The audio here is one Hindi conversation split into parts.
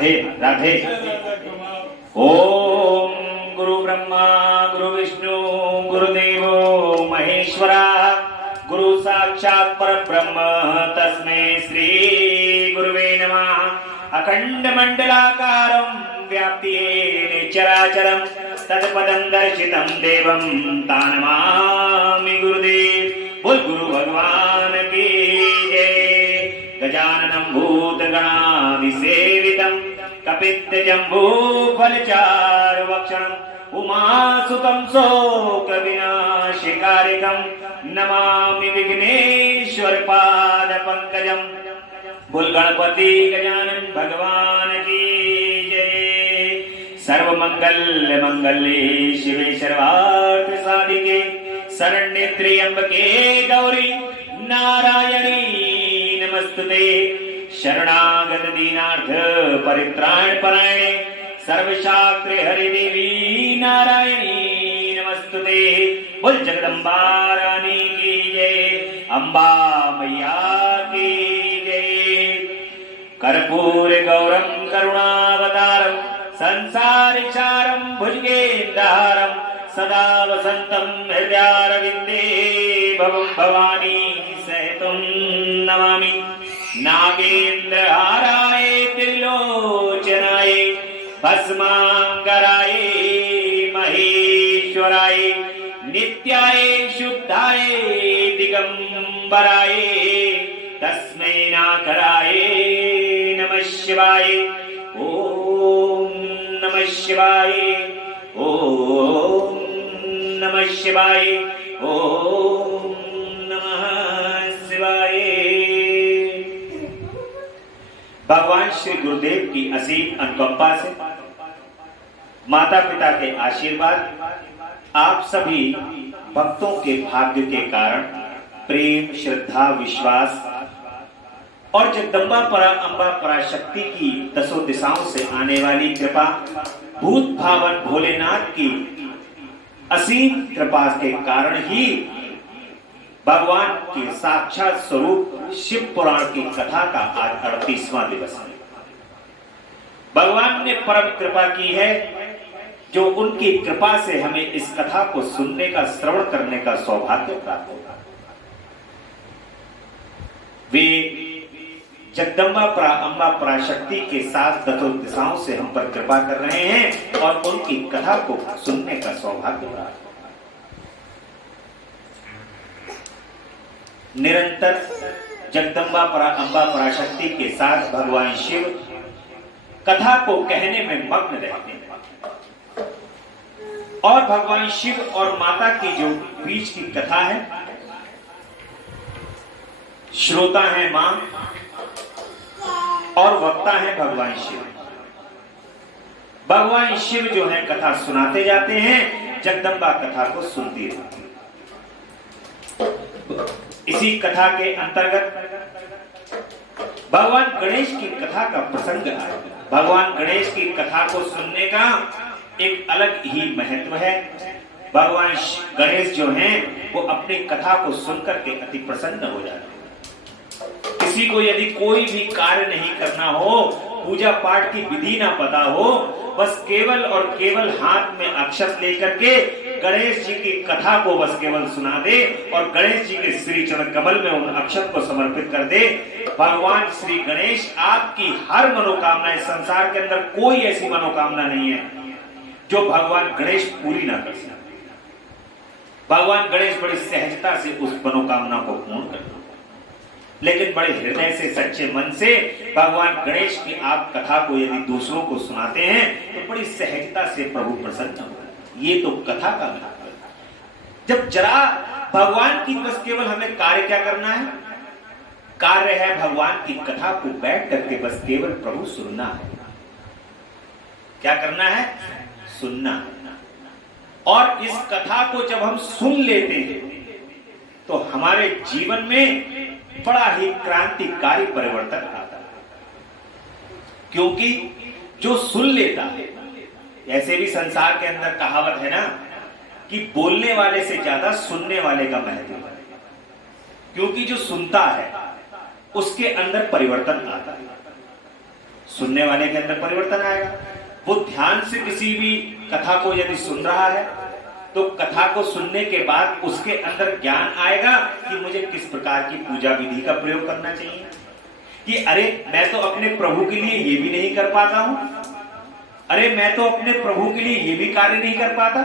राधे राधे। ओम गुरु ब्रह्मा गुरु विष्णु गुरुदेवो महेश्वरा गुरु साक्षात् परब्रह्म तस्मै श्री गुरुवे नमः। अखंड मंडलाकारं व्याप्ति येन चराचरं तत्पदं दर्शितं देवं तानमामि गुरुदेव। बोल गुरु भगवान की जय। गजाननं भूतगणाधिसेवितं कपित्थजम्बूफलचारुभक्षणं उमासुतं शोकविनाशकारिकं नमामि विघ्नेश्वर पादपङ्कजं। बोल गणपति गजानन भगवान की जय। सर्वमंगल मंगल्ये शिवे सर्वार्थ साधिके शरण्ये त्र्यंबके गौरी नारायणी नमस्तुते। शरणागत दीनार्थ परित्राण परायणे सर्वशास्त्रे हरिदेवी नारायणी नमस्तुते। बोल जगदम्बा रानी की जय। अम्बा मैया की जय। कर्पूर गौरम करुणावतारम संसारिचारम भुजगेन्द्रहारम सदा वसंतम हृदयारविंदे भवं भवानी सहितं नमामि। नागेन्द्रहाराय त्रिलोचनाय भस्मांगराय महेश्वराय नित्याय शुद्धाय दिगंबराय तस्मै नाकराय नमः शिवाय। ओम नमः शिवाय। ओम नमः शिवाय। ओम नमः शिवाय। भगवान श्री गुरुदेव की असीम अनुकंपा से, माता पिता के आशीर्वाद, आप सभी भक्तों के भाग्य के कारण, प्रेम श्रद्धा विश्वास और जगदम्बा अम्बा पराशक्ति की दसों दिशाओं से आने वाली कृपा, भूत भावन भोलेनाथ की असीम कृपा के कारण ही भगवान के साक्षात स्वरूप शिव पुराण की कथा का आज 38वां दिवस है। भगवान ने परम कृपा की है, जो उनकी कृपा से हमें इस कथा को सुनने का, श्रवण करने का सौभाग्य प्राप्त होगा। वे जगदम्बा अम्बा पराशक्ति के साथ दसों दिशाओं से हम पर कृपा कर रहे हैं और उनकी कथा को सुनने का सौभाग्य प्राप्त। निरंतर जगदम्बा अम्बा पराशक्ति के साथ भगवान शिव कथा को कहने में मग्न रहते हैं और भगवान शिव और माता की जो बीच की कथा है, श्रोता है मां और वक्ता है भगवान शिव। भगवान शिव जो है कथा सुनाते जाते हैं, जगदम्बा कथा को सुनती रहती है। इसी कथा के अंतर्गत भगवान गणेश की कथा का प्रसंग आया। भगवान गणेश की कथा को सुनने का एक अलग ही महत्व है। भगवान गणेश जो हैं वो अपनी कथा को सुनकर के अति प्रसन्न हो जाते हैं। किसी को यदि कोई भी कार्य नहीं करना हो, पूजा पाठ की विधि ना पता हो, बस केवल और केवल हाथ में अक्षत लेकर के गणेश जी की कथा को बस केवल सुना दे और गणेश जी के श्री चरण कमल में उन अक्षत को समर्पित कर दे, भगवान श्री गणेश आपकी हर मनोकामनाएं, संसार के अंदर कोई ऐसी मनोकामना नहीं है जो भगवान गणेश पूरी ना कर सके। भगवान गणेश बड़ी सहजता से उस मनोकामना को पूर्ण करते हैं। लेकिन बड़े हृदय से, सच्चे मन से भगवान गणेश की आप कथा को यदि दूसरों को सुनाते हैं तो बड़ी सहजता से प्रभु प्रसन्न होता है। ये तो कथा का महत्व है। जब जरा भगवान की बस केवल हमें कार्य क्या करना है, कार्य है भगवान की कथा को बैठ करके बस केवल प्रभु सुनना है। क्या करना है? सुनना। और इस कथा को जब हम सुन लेते हैं तो हमारे जीवन में बड़ा ही क्रांतिकारी परिवर्तन आता है। क्योंकि जो सुन लेता है, ऐसे भी संसार के अंदर कहावत है ना कि बोलने वाले से ज्यादा सुनने वाले का महत्व है। क्योंकि जो सुनता है उसके अंदर परिवर्तन आता है। सुनने वाले के अंदर परिवर्तन आएगा। वो ध्यान से किसी भी कथा को यदि सुन रहा है तो कथा को सुनने के बाद उसके अंदर ज्ञान आएगा कि मुझे किस प्रकार की पूजा विधि का प्रयोग करना चाहिए, कि अरे मैं तो अपने प्रभु के लिए ये भी नहीं कर पाता हूं, अरे मैं तो अपने प्रभु के लिए ये भी कार्य नहीं कर पाता,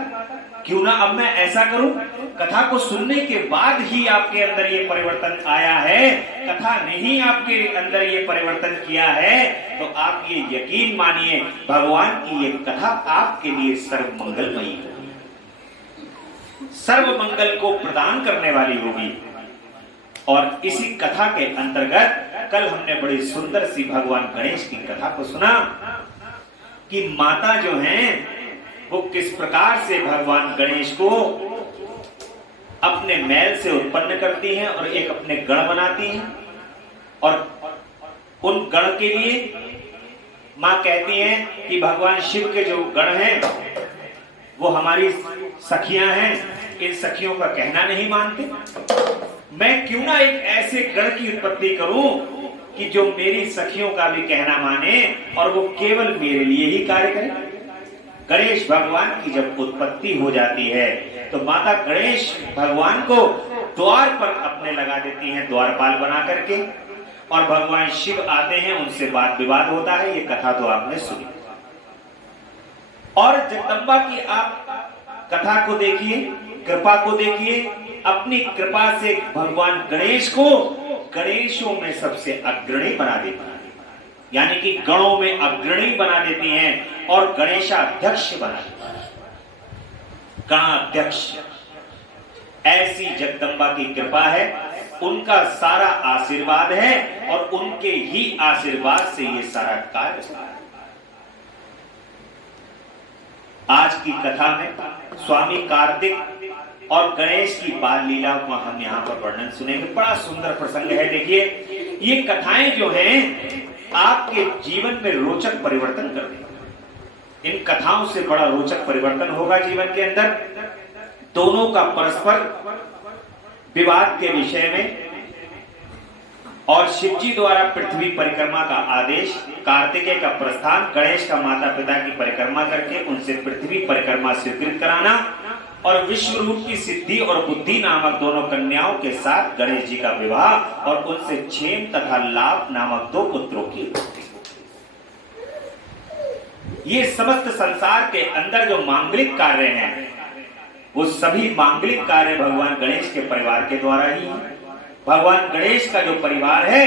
क्यों ना अब मैं ऐसा करूं। कथा को सुनने के बाद ही आपके अंदर ये परिवर्तन आया है, कथा ने ही आपके अंदर ये परिवर्तन किया है, तो आप ये यकीन मानिए भगवान की ये कथा आपके लिए सर्व मंगलमयी होगी, सर्व मंगल को प्रदान करने वाली होगी। और इसी कथा के अंतर्गत कल हमने बड़ी सुंदर सी भगवान गणेश की कथा को सुना कि माता जो हैं वो किस प्रकार से भगवान गणेश को अपने मैल से उत्पन्न करती हैं और एक अपने गण बनाती हैं, और उन गण के लिए मां कहती हैं कि भगवान शिव के जो गण हैं वो हमारी सखियां हैं, इन सखियों का कहना नहीं मानते, मैं क्यों ना एक ऐसे गण की उत्पत्ति करूं कि जो मेरी सखियों का भी कहना माने और वो केवल मेरे लिए ही कार्य करे। गणेश भगवान की जब उत्पत्ति हो जाती है तो माता गणेश भगवान को द्वार पर अपने लगा देती हैं, द्वारपाल बना करके, और भगवान शिव आते हैं, उनसे वाद विवाद होता है। ये कथा तो आपने सुनी। और जगदम्बा की आप कथा को देखिए, कृपा को देखिए, अपनी कृपा से भगवान गणेश को गणेशों में सबसे अग्रणी बना देती है, यानी कि गणों में अग्रणी बना देती हैं और गणेशाध्यक्ष बना देती है, गणाध्यक्ष। ऐसी जगदम्बा की कृपा है, उनका सारा आशीर्वाद है और उनके ही आशीर्वाद से ये सारा कार्य। आज की कथा में स्वामी कार्तिक और गणेश की बाल लीला का हम यहाँ पर वर्णन सुनेंगे। बड़ा सुंदर प्रसंग है। देखिए, ये कथाएं जो हैं आपके जीवन में रोचक परिवर्तन कर देंगी। इन कथाओं से बड़ा रोचक परिवर्तन होगा जीवन के अंदर। दोनों का परस्पर विवाद के विषय में, और शिवजी द्वारा पृथ्वी परिक्रमा का आदेश, कार्तिकेय का प्रस्थान, गणेश का माता पिता की परिक्रमा करके उनसे पृथ्वी परिक्रमा स्वीकृत कराना, और विश्व रूप की सिद्धि और बुद्धि नामक दोनों कन्याओं के साथ गणेश जी का विवाह और उनसे क्षेम तथा लाभ नामक 2 पुत्रों की। ये समस्त संसार के अंदर जो मांगलिक कार्य हैं वो सभी मांगलिक कार्य भगवान गणेश के परिवार के द्वारा ही है। भगवान गणेश का जो परिवार है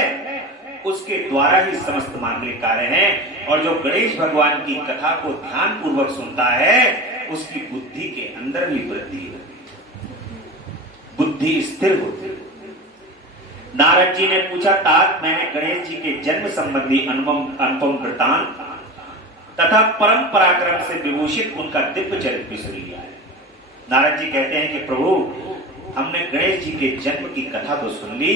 उसके द्वारा ही समस्त मांगलिक कार्य हैं। और जो गणेश भगवान की कथा को ध्यान पूर्वक सुनता है उसकी बुद्धि के अंदर भी वृद्धि होती, बुद्धि स्थिर होती। नारद जी ने पूछा, तात मैंने गणेश जी के जन्म संबंधी अनुपम वृतांत तथा परम पराक्रम से विभूषित उनका दिव्य चरित्र भी सुन लिया है। नारद जी कहते हैं कि प्रभु, हमने गणेश जी के जन्म की कथा तो सुन ली,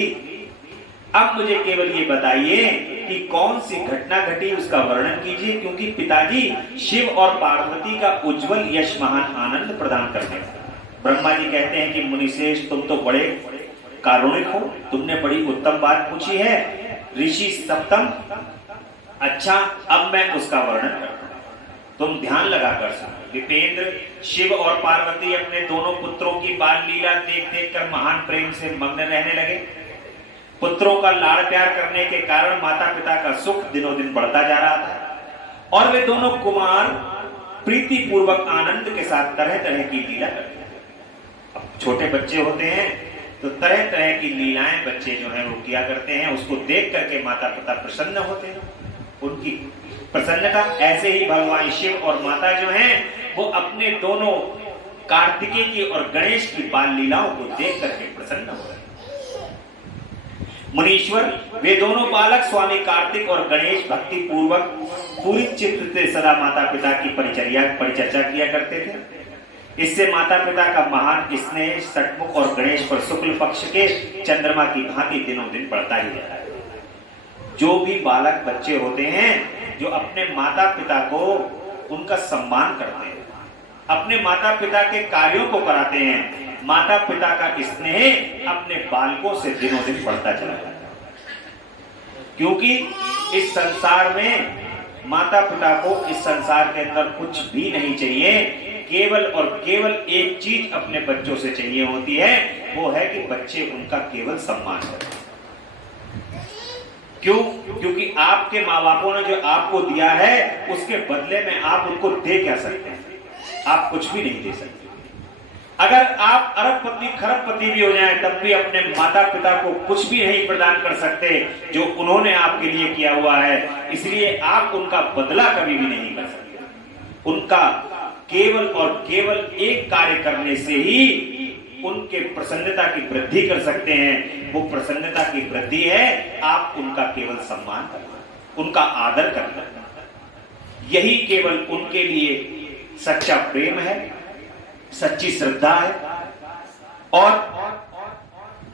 अब मुझे केवल ये बताइए कि कौन सी घटना घटी, उसका वर्णन कीजिए, क्योंकि पिताजी शिव और पार्वती का उज्जवल यश महान आनंद प्रदान करने वाला। ब्रह्मा जी कहते हैं कि मुनिश्रेष्ठ, तुम तो बड़े कारुणिक हो, तुमने बड़ी उत्तम बात पूछी है। ऋषि सप्तम, अच्छा अब मैं उसका वर्णन करता हूं, तुम ध्यान लगाकर सुनो। विपेंद्र, शिव और पार्वती अपने दोनों पुत्रों की बाल लीला देख देख कर महान प्रेम से मग्न रहने लगे। पुत्रों का लाड़ प्यार करने के कारण माता पिता का सुख दिनों दिन बढ़ता जा रहा था और वे दोनों कुमार प्रीति पूर्वक आनंद के साथ तरह तरह की लीला करते हैं। अब छोटे बच्चे होते हैं तो तरह तरह की लीलाएं बच्चे जो हैं वो किया करते हैं, उसको देख करके माता पिता प्रसन्न होते हैं, उनकी प्रसन्नता। ऐसे ही भगवान शिव और माता जो हैं वो अपने दोनों कार्तिकेय की और गणेश की बाल लीलाओं को देख करके प्रसन्न हो रहे हैं। मुनीश्वर, वे दोनों बालक स्वामी कार्तिक और गणेश भक्ति पूर्वक पूरी चित्त से सदा माता पिता की परिचर्या किया करते थे। इससे माता पिता का महान स्नेह सटमुख और गणेश पर शुक्ल पक्ष के चंद्रमा की भांति दिनों दिन बढ़ता ही रहता है। जो भी बालक बच्चे होते हैं जो अपने माता पिता को उनका सम्मान करते हैं, अपने माता पिता के कार्यों को कराते हैं, माता पिता का स्नेह अपने बालकों से दिनों दिन बढ़ता चला जाता है। क्योंकि इस संसार में माता पिता को इस संसार के अंदर कुछ भी नहीं चाहिए, केवल और केवल एक चीज अपने बच्चों से चाहिए होती है, वो है कि बच्चे उनका केवल सम्मान करें। क्यों? क्योंकि आपके माँ बापों ने जो आपको दिया है उसके बदले में आप उनको दे क्या सकते हैं? आप कुछ भी नहीं दे सकते। अगर आप अरबपति खरबपति भी हो जाएं तब भी अपने माता पिता को कुछ भी नहीं प्रदान कर सकते जो उन्होंने आपके लिए किया हुआ है, इसलिए आप उनका बदला कभी भी नहीं कर सकते। उनका केवल और केवल एक कार्य करने से ही उनके प्रसन्नता की वृद्धि कर सकते हैं। वो प्रसन्नता की वृद्धि है आप उनका केवल सम्मान करना, उनका आदर करना। यही केवल उनके लिए सच्चा प्रेम है, सच्ची श्रद्धा है। और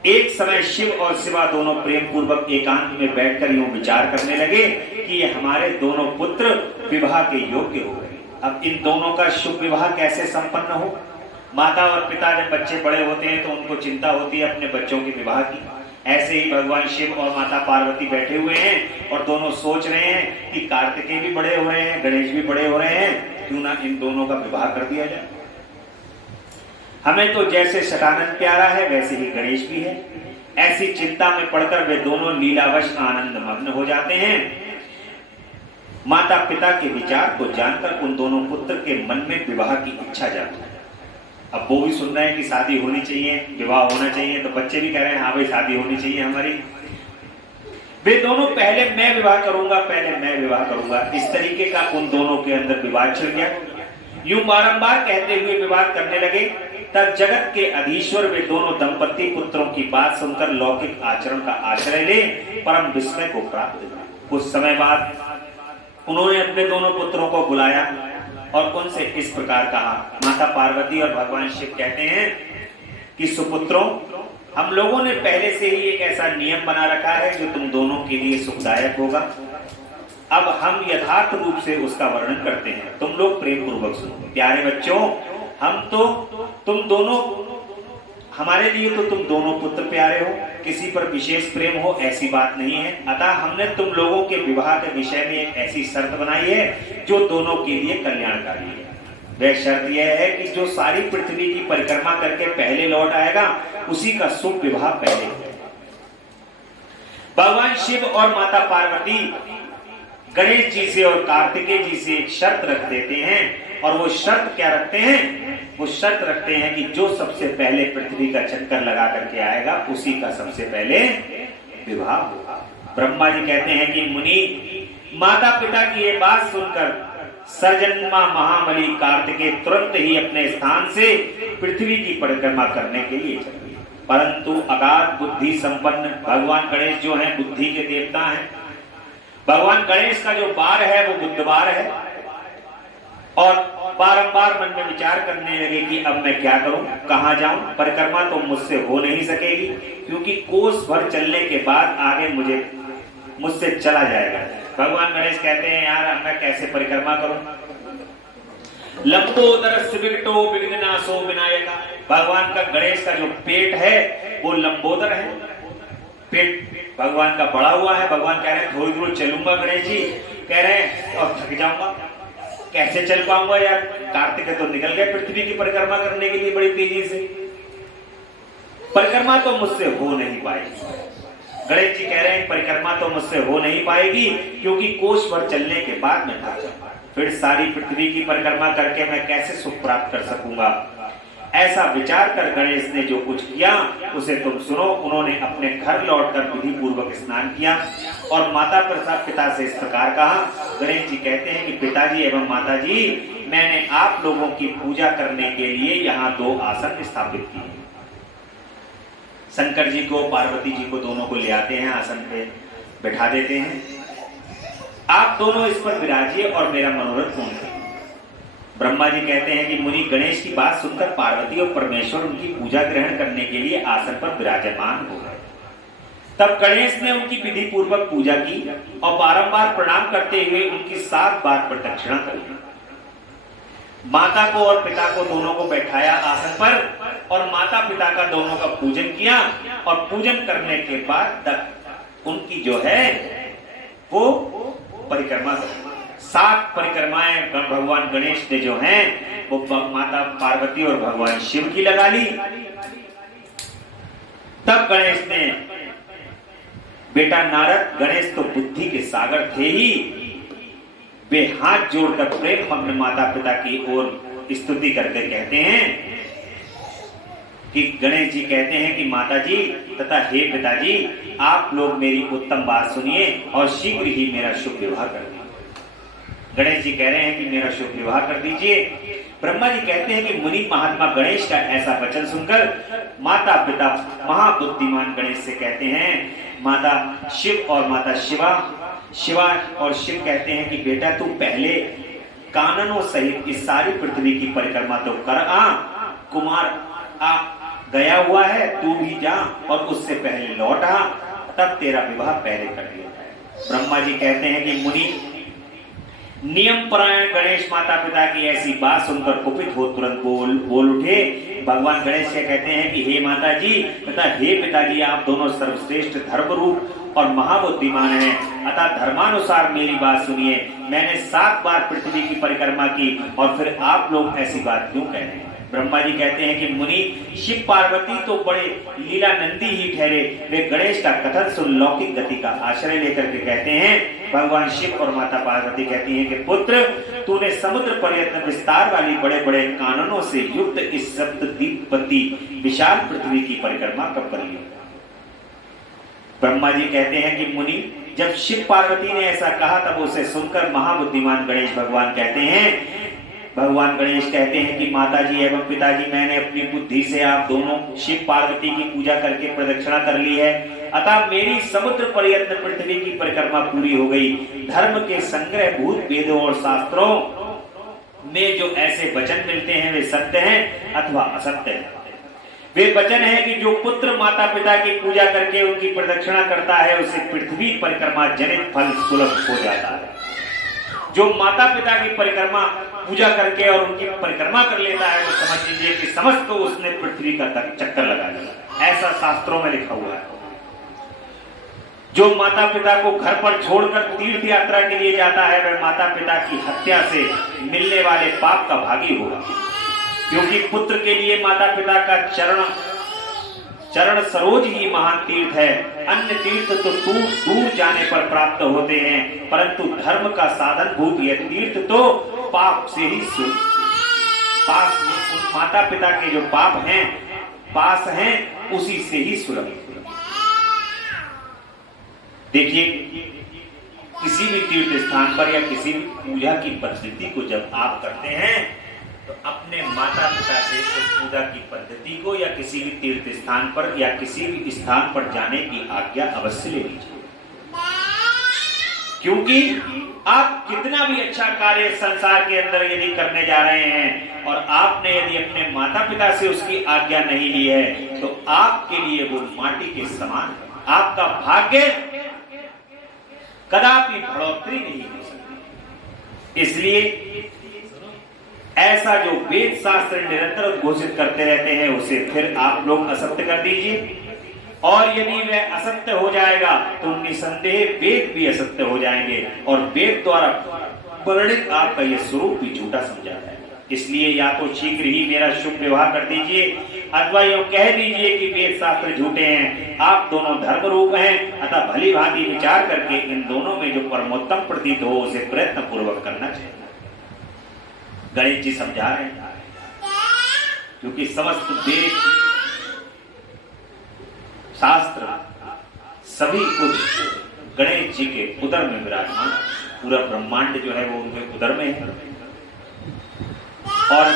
एक समय शिव और शिवा दोनों प्रेम पूर्वक एकांत में बैठकर यूं विचार करने लगे कि ये हमारे दोनों पुत्र विवाह के योग्य हो गए। अब इन दोनों का शुभ विवाह कैसे संपन्न हो? माता और पिता जब बच्चे बड़े होते हैं तो उनको चिंता होती है अपने बच्चों के विवाह की। ऐसे ही भगवान शिव और माता पार्वती बैठे हुए हैं और दोनों सोच रहे हैं कि कार्तिकेय भी बड़े हो रहे हैं, गणेश भी बड़े हो रहे हैं, क्यों ना इन दोनों का विवाह कर दिया जाए। हमें तो जैसे शतानंद प्यारा है वैसे ही गणेश भी है। ऐसी चिंता में पड़कर वे दोनों लीलावश आनंद मग्न हो जाते हैं। माता पिता के विचार को जानकर उन दोनों पुत्र के मन में विवाह की इच्छा जाती है। अब वो भी सुन रहे हैं कि शादी होनी चाहिए, विवाह होना चाहिए, तो बच्चे भी कह रहे हैं हाँ भाई शादी होनी चाहिए हमारी। वे दोनों पहले मैं विवाह करूंगा, पहले मैं विवाह करूंगा, इस तरीके का उन दोनों के अंदर विवाद छिड़ गया। यूं बारंबार कहते हुए विवाद करने लगे। तब जगत के अधीश्वर वे दोनों दंपति पुत्रों की बात सुनकर लौकिक आचरण का आश्रय ले परम विस्मय को प्राप्त हुआ। कुछ समय बाद उन्होंने अपने दोनों पुत्रों को बुलाया और उनसे इस प्रकार कहा। माता पार्वती और भगवान शिव कहते हैं कि सुपुत्रों, हम लोगों ने पहले से ही एक ऐसा नियम बना रखा है जो तुम दोनों के लिए सुखदायक होगा। अब हम यथार्थ रूप से उसका वर्णन करते हैं, तुम लोग प्रेम पूर्वक सुनो। प्यारे बच्चों, हम तो तुम दोनों, हमारे लिए तो तुम दोनों पुत्र प्यारे हो, किसी पर विशेष प्रेम हो ऐसी बात नहीं है। अतः हमने तुम लोगों के विवाह के विषय में एक ऐसी शर्त बनाई है जो दोनों के लिए कल्याणकारी है। वह शर्त यह है कि जो सारी पृथ्वी की परिक्रमा करके पहले लौट आएगा उसी का शुभ विवाह पहले होगा। भगवान शिव और माता पार्वती गणेश जी से और कार्तिकेय जी से एक शर्त रख देते हैं। और वो शर्त क्या रखते हैं? वो शर्त रखते हैं कि जो सबसे पहले पृथ्वी का चक्कर लगा करके आएगा उसी का सबसे पहले विवाह होगा। ब्रह्मा जी कहते हैं कि मुनि, माता पिता की ये बात सुनकर सर्जन्मा महाबली कार्तिकेय तुरंत ही अपने स्थान से पृथ्वी की परिक्रमा करने के लिए चले। परंतु अगाध बुद्धि संपन्न भगवान गणेश जो हैं बुद्धि के देवता हैं। भगवान गणेश का जो बार है वो बुधवार है। और बारंबार मन में विचार करने लगे कि अब मैं क्या करूं, कहां जाऊं, परिक्रमा तो मुझसे हो नहीं सकेगी क्योंकि कोस भर चलने के बाद आगे मुझसे चला जाएगा। भगवान गणेश कहते हैं यार मैं कैसे परिक्रमा करूं। लंबोदर विकटो विघ्नाशो विनायका। भगवान का गणेश का जो पेट है वो लंबोदर है, पेट भगवान का बड़ा हुआ है। भगवान कह रहे हैं थोड़ी दूर चलूंगा, गणेश जी कह रहे हैं और थक जाऊंगा, कैसे चल पाऊंगा यार। कार्तिक तो निकल गए पृथ्वी की परिक्रमा करने के लिए बड़ी तेजी से, परिक्रमा तो मुझसे हो नहीं पाएगी। गणेश जी कह रहे हैं परिक्रमा तो मुझसे हो नहीं पाएगी क्योंकि कोष भर चलने के बाद मैं थक जाऊंगा, फिर सारी पृथ्वी की परिक्रमा करके मैं कैसे सुख प्राप्त कर सकूंगा। ऐसा विचार कर गणेश ने जो कुछ किया उसे तुम सुनो। उन्होंने अपने घर लौटकर विधि पूर्वक स्नान किया और माता पिता से इस प्रकार कहा। गणेश जी कहते हैं कि पिताजी एवं माताजी, मैंने आप लोगों की पूजा करने के लिए यहाँ 2 आसन स्थापित किए। शंकर जी को पार्वती जी को दोनों को ले आते हैं, आसन पे बैठा देते हैं। आप दोनों इस पर विराजिए और मेरा मनोरथ पूर्ण करिए। ब्रह्मा जी कहते हैं कि मुनि गणेश की बात सुनकर पार्वती और परमेश्वर उनकी पूजा ग्रहण करने के लिए आसन पर विराजमान हो गए। तब गणेश ने उनकी विधि पूर्वक पूजा की और बारंबार प्रणाम करते हुए उनकी 7 बार प्रदक्षिणा करी। माता को और पिता को दोनों को बैठाया आसन पर और माता पिता का दोनों का पूजन किया। और पूजन करने के बाद तक उनकी जो है वो परिक्रमा 7 परिक्रमाएं भगवान गणेश ने जो हैं वो माता पार्वती और भगवान शिव की लगा ली। तब गणेश ने, बेटा नारद, गणेश तो बुद्धि के सागर थे ही, वे हाथ जोड़कर प्रेम मग्न माता पिता की ओर स्तुति करके कहते हैं कि गणेश जी कहते हैं कि माता जी तथा हे पिताजी, आप लोग मेरी उत्तम बात सुनिए और शीघ्र ही मेरा शुभ विवाह कर दीजिए। गणेश जी कह रहे हैं कि मेरा शुभ विवाह कर दीजिए। ब्रह्मा जी कहते हैं कि मुनि महात्मा गणेश का ऐसा वचन सुनकर माता पिता महाबुद्धिमान गणेश से कहते हैं, माता शिव और माता शिवा और शिव कहते हैं कि बेटा तू पहले काननों सहित इस सारी पृथ्वी की परिक्रमा तो कर आ, कुमार आ गया हुआ है, तू भी जा और उससे पहले लौट आ, तब तेरा विवाह पहले कर दिया जाए। ब्रह्मा जी कहते हैं कि मुनि नियम परायण गणेश माता पिता की ऐसी बात सुनकर कुपित हो तुरंत बोल उठे। भगवान गणेश से कहते हैं कि हे माता जी तथा हे पिताजी, आप दोनों सर्वश्रेष्ठ धर्म रूप और महाबुद्धिमान हैं, अतः धर्मानुसार मेरी बात सुनिए। मैंने 7 बार पृथ्वी की परिक्रमा की और फिर आप लोग ऐसी बात क्यों कह रहे हैं? ब्रह्मा जी कहते हैं कि मुनि शिव पार्वती तो बड़े लीलानंदी ही ठहरे, वे गणेश का कथन सुन लौकिक गति का आश्रय लेकर के कहते हैं। भगवान शिव और माता पार्वती कहती हैं कि पुत्र, तूने समुद्र पर्यंत विस्तार वाली बड़े बड़े काननों से युक्त इस सप्तद्वीपति विशाल पृथ्वी की परिक्रमा कब कर ली? ब्रह्मा जी कहते हैं कि मुनि जब शिव पार्वती ने ऐसा कहा तब उसे सुनकर महाबुद्धिमान गणेश भगवान कहते हैं, भगवान गणेश कहते हैं कि माताजी एवं पिताजी, मैंने अपनी बुद्धि से आप दोनों शिव पार्वती की पूजा करके प्रदक्षिणा कर ली है, अतः मेरी समुद्र पर्यंत पृथ्वी की परिक्रमा पूरी हो गई। धर्म के संग्रह भूत वेदों और शास्त्रों में जो ऐसे वचन मिलते हैं वे सत्य हैं अथवा असत्य हैं। वे वचन है कि जो पुत्र माता पिता की पूजा करके उनकी प्रदक्षिणा करता है उसे पृथ्वी परिक्रमा जनित फल सुलभ हो जाता है। जो माता पिता की परिक्रमा पूजा करके और उनकी परिक्रमा कर लेता है वो समझ लीजिए कि समस्त तो उसने पृथ्वी का चक्कर लगा लिया, ऐसा शास्त्रों में लिखा हुआ है। जो माता पिता को घर पर छोड़कर तीर्थ यात्रा के लिए जाता है वह माता पिता की हत्या से मिलने वाले पाप का भागी होगा, क्योंकि पुत्र के लिए माता पिता का चरण सरोज ही महान तीर्थ है। अन्य तीर्थ तो दूर जाने पर प्राप्त होते हैं, परंतु धर्म का साधन भूत यह तीर्थ तो पाप से ही पास, माता पिता के जो पाप हैं पास हैं उसी से ही सुलभ। देखिए किसी भी तीर्थ स्थान पर या किसी भी पूजा की पद्धति को जब आप करते हैं तो अपने माता पिता से उस पूजा की पद्धति को या किसी भी तीर्थ स्थान पर या किसी भी स्थान पर जाने की आज्ञा अवश्य ले लीजिए, क्योंकि आप कितना भी अच्छा कार्य संसार के अंदर यदि करने जा रहे हैं और आपने यदि अपने माता पिता से उसकी आज्ञा नहीं ली है तो आपके लिए वो माटी के समान है। आपका भाग्य कदापि बढ़ोतरी नहीं हो सकती। इसलिए ऐसा जो वेद शास्त्र निरंतर घोषित करते रहते हैं उसे फिर आप लोग असत्य कर दीजिए, और यदि वह असत्य हो जाएगा तो निसंदेह वेद भी असत्य हो जाएंगे और वेद द्वारा वर्णित आपका यह स्वरूप भी झूठा समझा जाएगा। इसलिए या तो शीघ्र ही मेरा शुभ विवाह कर दीजिए अथवा यूं कह दीजिए कि वेद शास्त्र झूठे हैं, आप दोनों धर्म रूप हैं, अतः भली भांति विचार करके इन दोनों में जो परमोत्तम प्रतीत हो उसे प्रयत्न पूर्वक करना चाहिए। गणेश जी समझा रहे हैं क्योंकि समस्त वेद शास्त्र सभी कुछ गणेश जी के उदर में विराजमान, पूरा ब्रह्मांड जो है वो उनके उदर में है, और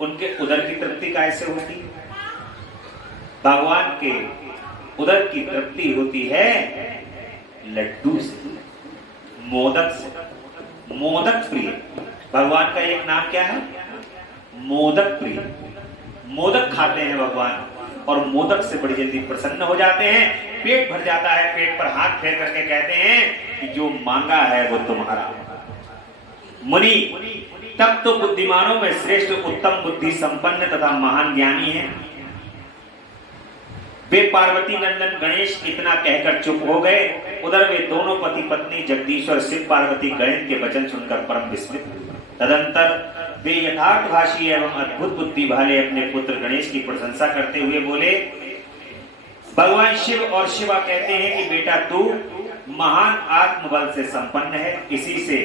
उनके उदर की तृप्ति कैसे होती है? भगवान के उदर की तृप्ति होती है लड्डू से, मोदक से। मोदक प्रिय भगवान का एक नाम क्या है? मोदक प्रिय। मोदक खाते हैं भगवान और मोदक से बड़ी जल्दी प्रसन्न हो जाते हैं, पेट भर जाता है, पेट पर हाथ फेर करके कहते हैं कि जो मांगा है वो तुम्हारा। मुनि तब तो बुद्धिमानों में श्रेष्ठ उत्तम बुद्धि संपन्न तथा महान ज्ञानी है। वे पार्वती नंदन गणेश इतना कहकर चुप हो गए। उधर वे दोनों पति पत्नी जगदीश्वर शिव पार्वती गणेश के वचन सुनकर परम विस्मित हुए। तदंतर वे यथार्थभाषी एवं अद्भुत बुद्धि वाले अपने पुत्र गणेश की प्रशंसा करते हुए बोले, भगवान शिव और शिवा कहते हैं कि बेटा तू महान आत्मबल से संपन्न है, इसी से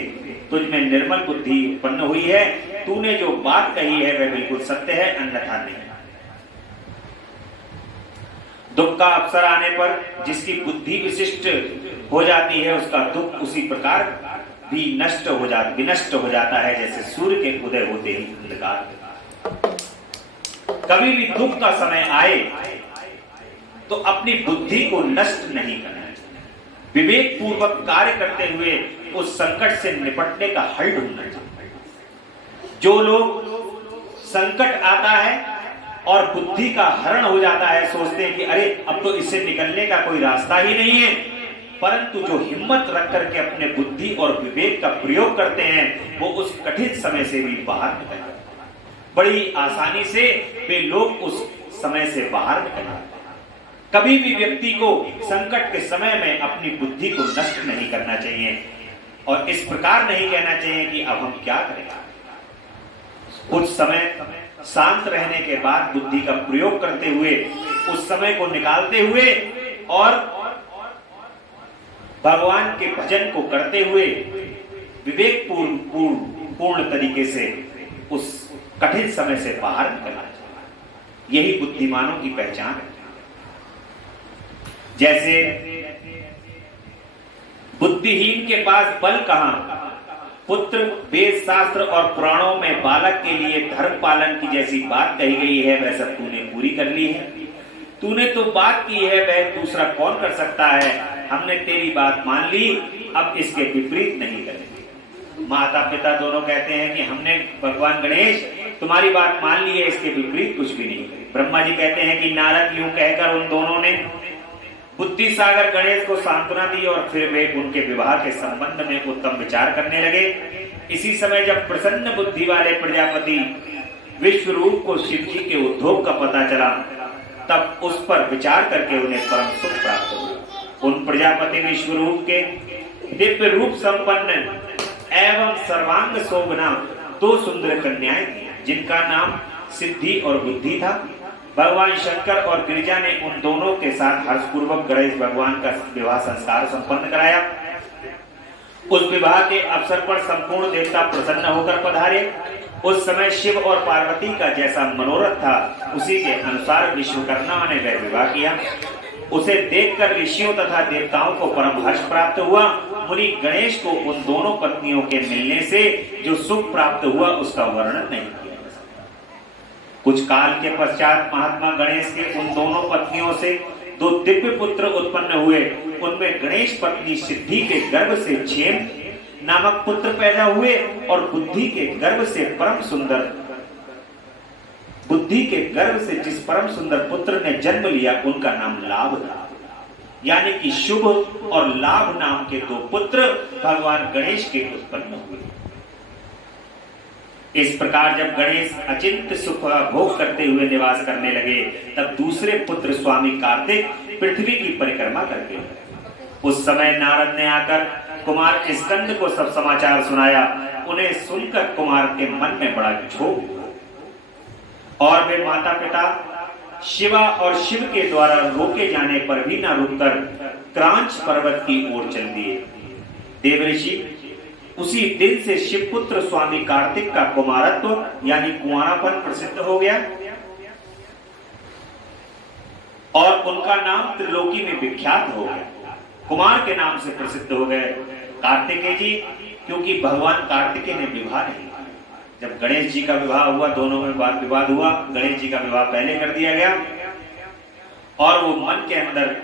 तुझ में निर्मल बुद्धि उत्पन्न हुई है। तूने जो बात कही है वह बिल्कुल सत्य है, अन्यथा नहीं। दुख का अवसर आने पर जिसकी बुद्धि विशिष्ट हो जाती है उसका दुख उसी प्रकार भी विनष्ट हो जाता है जैसे सूर्य के उदय होते ही अंधकार। कभी भी दुख का समय आए तो अपनी बुद्धि को नष्ट नहीं करना चाहिए, विवेक पूर्वक कार्य करते हुए उस संकट से निपटने का हल ढूंढना चाहिए। जो लोग संकट आता है और बुद्धि का हरण हो जाता है, सोचते हैं कि अरे अब तो इससे निकलने का कोई रास्ता ही नहीं है, परंतु जो हिम्मत रख करके अपने बुद्धि और विवेक का प्रयोग करते हैं वो उस कठिन समय से भी बाहर निकल जाते हैं। बड़ी आसानी से वे लोग उस समय से बाहर निकल जाते हैं। कभी भी व्यक्ति को संकट के समय में अपनी बुद्धि को नष्ट नहीं करना चाहिए और इस प्रकार नहीं कहना चाहिए कि अब हम क्या करें। कुछ समय शांत रहने के बाद बुद्धि का प्रयोग करते हुए उस समय को निकालते हुए और भगवान के भजन को करते हुए विवेक पूर्ण तरीके से उस कठिन समय से बाहर निकलना चाहिए। यही बुद्धिमानों की पहचान है। जैसे बुद्धिहीन के पास बल कहां, पुत्र वेद शास्त्र और पुराणों में बालक के लिए धर्म पालन की जैसी बात कही गई है वह सब तूने पूरी कर ली है। तूने तो बात की है वह दूसरा कौन कर सकता है। हमने तेरी बात मान ली, अब इसके विपरीत नहीं करेंगे। माता पिता दोनों कहते हैं कि हमने भगवान गणेश तुम्हारी बात मान ली है, इसके विपरीत कुछ भी नहीं करें। ब्रह्मा जी कहते हैं कि नारद यूं कहकर उन दोनों ने बुद्धि सागर गणेश को सांत्वना दी और फिर वे उनके विवाह के संबंध में उत्तम विचार करने लगे। इसी समय जब प्रसन्न बुद्धि वाले प्रजापति विश्वरूप को शिव जी के उद्योग का पता चला तब उस पर विचार करके उन्हें परम सुख प्राप्त हुआ। उन प्रजापति विश्वरूप के दिव्य रूप संपन्न एवं सर्वांग शोभना दो सुंदर कन्याएं थी जिनका नाम सिद्धि और बुद्धि था। भगवान शंकर और गिरिजा ने उन दोनों के साथ हर्षपूर्वक गणेश भगवान का विवाह संस्कार संपन्न कराया। उस विवाह के अवसर पर संपूर्ण देवता प्रसन्न होकर पधारे। उस समय शिव और पार्वती का जैसा मनोरथ था उसी के अनुसार विश्वकर्मा ने वह विवाह किया। उसे देखकर ऋषियों तथा देवताओं को परम हर्ष प्राप्त हुआ। मुनि गणेश को उन दोनों पत्नियों के मिलने से जो सुख प्राप्त हुआ उसका वर्णन नहीं किया। कुछ काल के पश्चात महात्मा गणेश के उन दोनों पत्नियों से दो दिव्य पुत्र उत्पन्न हुए। उनमें गणेश पत्नी सिद्धि के गर्भ से क्षेम नामक पुत्र पैदा हुए और बुद्धि के गर्भ से जिस परम सुंदर पुत्र ने जन्म लिया उनका नाम लाभ था। यानी कि शुभ और लाभ नाम के दो पुत्र भगवान गणेश के उत्पन्न हुए। इस प्रकार जब गणेश अचिंत्य सुख भोग करते हुए निवास करने लगे तब दूसरे पुत्र स्वामी कार्तिक पृथ्वी की परिक्रमा करते। उस समय नारद ने आकर कुमार स्कंद को सब समाचार सुनाया। उन्हें सुनकर कुमार के मन में बड़ा क्षोभ हुआ और वे माता पिता शिवा और शिव के द्वारा रोके जाने पर भी न रुककर क्रांच पर्वत की ओर चल दिए। देवऋषि उसी दिन से शिवपुत्र स्वामी कार्तिक का कुमारत्व यानी कुंवारापन प्रसिद्ध हो गया और उनका नाम त्रिलोकी में विख्यात हो गया। कुमार के नाम से प्रसिद्ध हो गए कार्तिकेय जी, क्योंकि भगवान कार्तिकेय ने विवाह नहीं किया। जब गणेश जी का विवाह हुआ, दोनों में वाद विवाद हुआ, गणेश जी का विवाह पहले कर दिया गया और वो मन के अंदर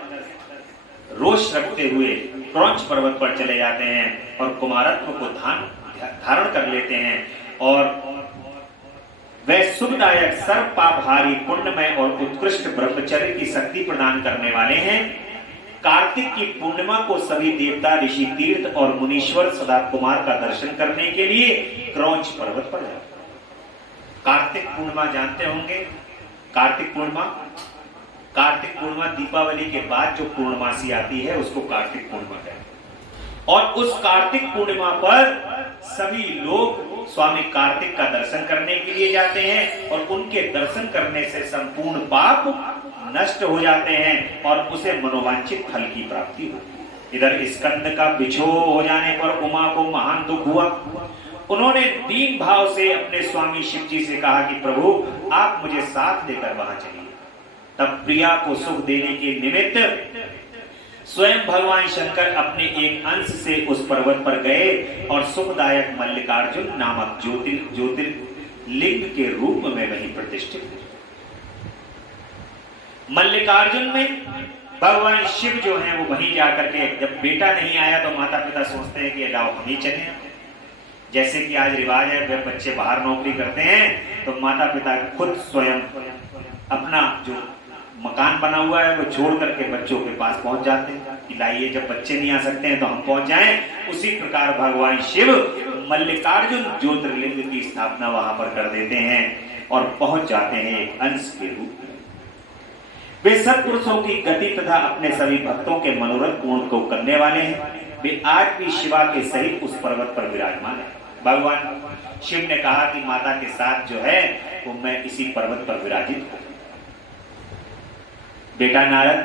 रोष रखते हुए क्रौंच पर्वत पर चले जाते हैं और कुमारत्व को धारण कर लेते हैं और वह सुखदायक सर्व पापहारी पुण्यमय और उत्कृष्ट ब्रह्मचर्य की शक्ति प्रदान करने वाले हैं। कार्तिक की पूर्णिमा को सभी देवता ऋषि तीर्थ और मुनीश्वर सदा कुमार का दर्शन करने के लिए क्रौंच पर्वत पर जाते। कार्तिक पूर्णिमा जानते होंगे। कार्तिक पूर्णिमा कार्तिक पूर्णिमा दीपावली के बाद जो पूर्णमासी आती है उसको कार्तिक पूर्णिमा कहते हैं। और उस कार्तिक पूर्णिमा पर सभी लोग स्वामी कार्तिक का दर्शन करने के लिए जाते हैं और उनके दर्शन करने से संपूर्ण पाप नष्ट हो जाते हैं और उसे मनोवांछित फल की प्राप्ति होती है। इधर स्कंद का बिछोह हो जाने पर उमा को महान दुख हुआ। उन्होंने दीन भाव से अपने स्वामी शिव जी से कहा कि प्रभु आप मुझे साथ लेकर वहां चलिए। तब प्रिया को सुख देने के निमित्त स्वयं भगवान शंकर अपने एक अंश से उस पर्वत पर गए और सुखदायक मल्लिकार्जुन नामक ज्योतिर्लिंग के रूप में वहीं प्रतिष्ठित हुए। मल्लिकार्जुन में भगवान शिव जो हैं वो वहीं जाकर के, जब बेटा नहीं आया तो माता पिता सोचते हैं कि लाओ हम ही चले। जैसे कि आज रिवाज है, जब बच्चे बाहर नौकरी करते हैं तो माता पिता खुद स्वयं अपना जो मकान बना हुआ है वो छोड़ करके बच्चों के पास पहुंच जाते हैं कि लाइए, जब बच्चे नहीं आ सकते हैं तो हम पहुंच जाएं। उसी प्रकार भगवान शिव मल्लिकार्जुन ज्योतिर्लिंग की स्थापना वहां पर कर देते हैं और पहुंच जाते हैं एक अंश के रूप में। वे सत्पुरुषों की गति तथा अपने सभी भक्तों के मनोरथ पूर्ण को करने वाले हैं। वे आज भी शिवा के सहित उस पर्वत पर विराजमान है। भगवान शिव ने कहा कि माता के साथ जो है वो मैं इसी पर्वत पर विराजित हूं। बेटा नारद,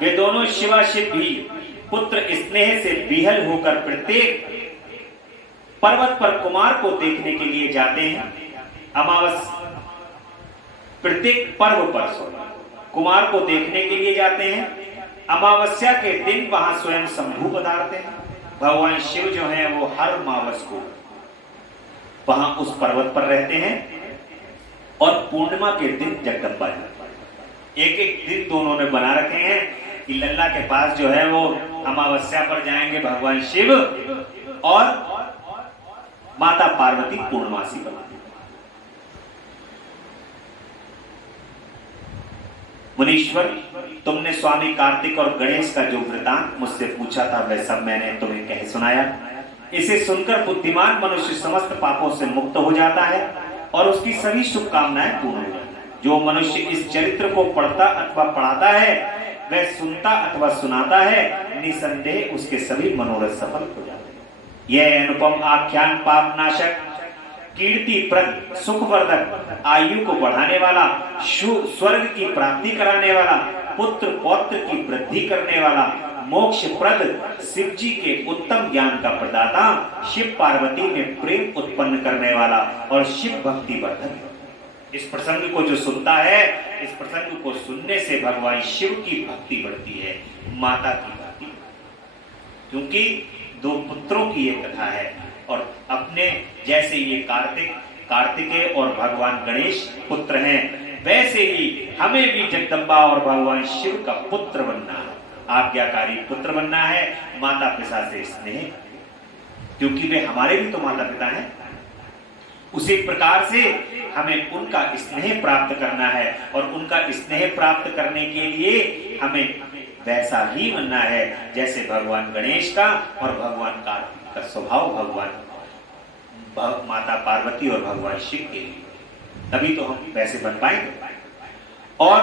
वे दोनों शिवा शिव भी पुत्र स्नेह से विहल होकर प्रत्येक पर्वत पर कुमार को देखने के लिए जाते हैं। प्रत्येक पर्व पर कुमार को देखने के लिए जाते हैं। अमावस्या के दिन वहां स्वयं शंभु पधारते हैं। भगवान शिव जो है वो हर मावस को वहां उस पर्वत पर रहते हैं और पूर्णिमा के दिन जगदम्बा जाते हैं। एक एक दिन दोनों ने बना रखे हैं कि लल्ला के पास जो है वो अमावस्या पर जाएंगे भगवान शिव और माता पार्वती पूर्णमासी बनाते। मुनीश्वर, तुमने स्वामी कार्तिक और गणेश का जो वृतांत मुझसे पूछा था वह सब मैंने तुम्हें कह सुनाया। इसे सुनकर बुद्धिमान मनुष्य समस्त पापों से मुक्त हो जाता है और उसकी सभी शुभकामनाएं पूर्ण हो जाती है। जो मनुष्य इस चरित्र को पढ़ता अथवा पढ़ाता है, वह सुनता अथवा सुनाता है, निसंदेह उसके सभी मनोरथ सफल हो जाते हैं। यह अनुपम आख्यान पाप नाशक, कीर्तिप्रद, सुखवर्धक, आयु को बढ़ाने वाला, स्वर्ग की प्राप्ति कराने वाला, पुत्र पौत्र की वृद्धि करने वाला, मोक्षप्रद, शिव जी के उत्तम ज्ञान का प्रदाता, शिव पार्वती में प्रेम उत्पन्न करने वाला और शिव भक्ति वर्धक। इस प्रसंग को जो सुनता है, इस प्रसंग को सुनने से भगवान शिव की भक्ति बढ़ती है, माता की भक्ति, क्योंकि दो पुत्रों की ये कथा है। और अपने जैसे ये कार्तिकेय और भगवान गणेश पुत्र हैं, वैसे ही हमें भी जगदम्बा और भगवान शिव का पुत्र बनना है, आज्ञाकारी पुत्र बनना है, माता पिता से स्नेह, क्योंकि वे हमारे भी तो माता पिता हैं। उसी प्रकार से हमें उनका स्नेह प्राप्त करना है और उनका स्नेह प्राप्त करने के लिए हमें वैसा ही बनना है जैसे भगवान गणेश का और भगवान कार्तिक का स्वभाव भगवान माता पार्वती और भगवान शिव के लिए, तभी तो हम वैसे बन पाएंगे। और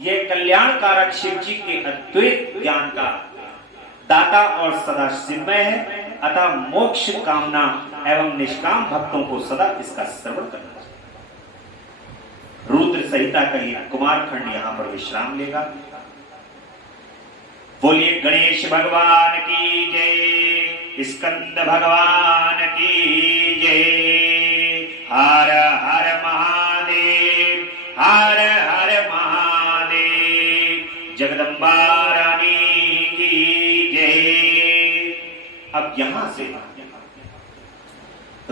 ये कल्याणकारक शिव जी के अद्वैत ज्ञान का दाता और सदा शिवमय है, अतः मोक्ष कामना एवं निष्काम भक्तों को सदा इसका श्रवण करना चाहिए। रुद्र संहिता का ये कुमार खंड यहां पर विश्राम लेगा। बोलिए गणेश भगवान की जय, स्कंद भगवान की जय। हर हर महादेव, हर हर महादेव, जगदम्बा रानी की जय। अब यहां से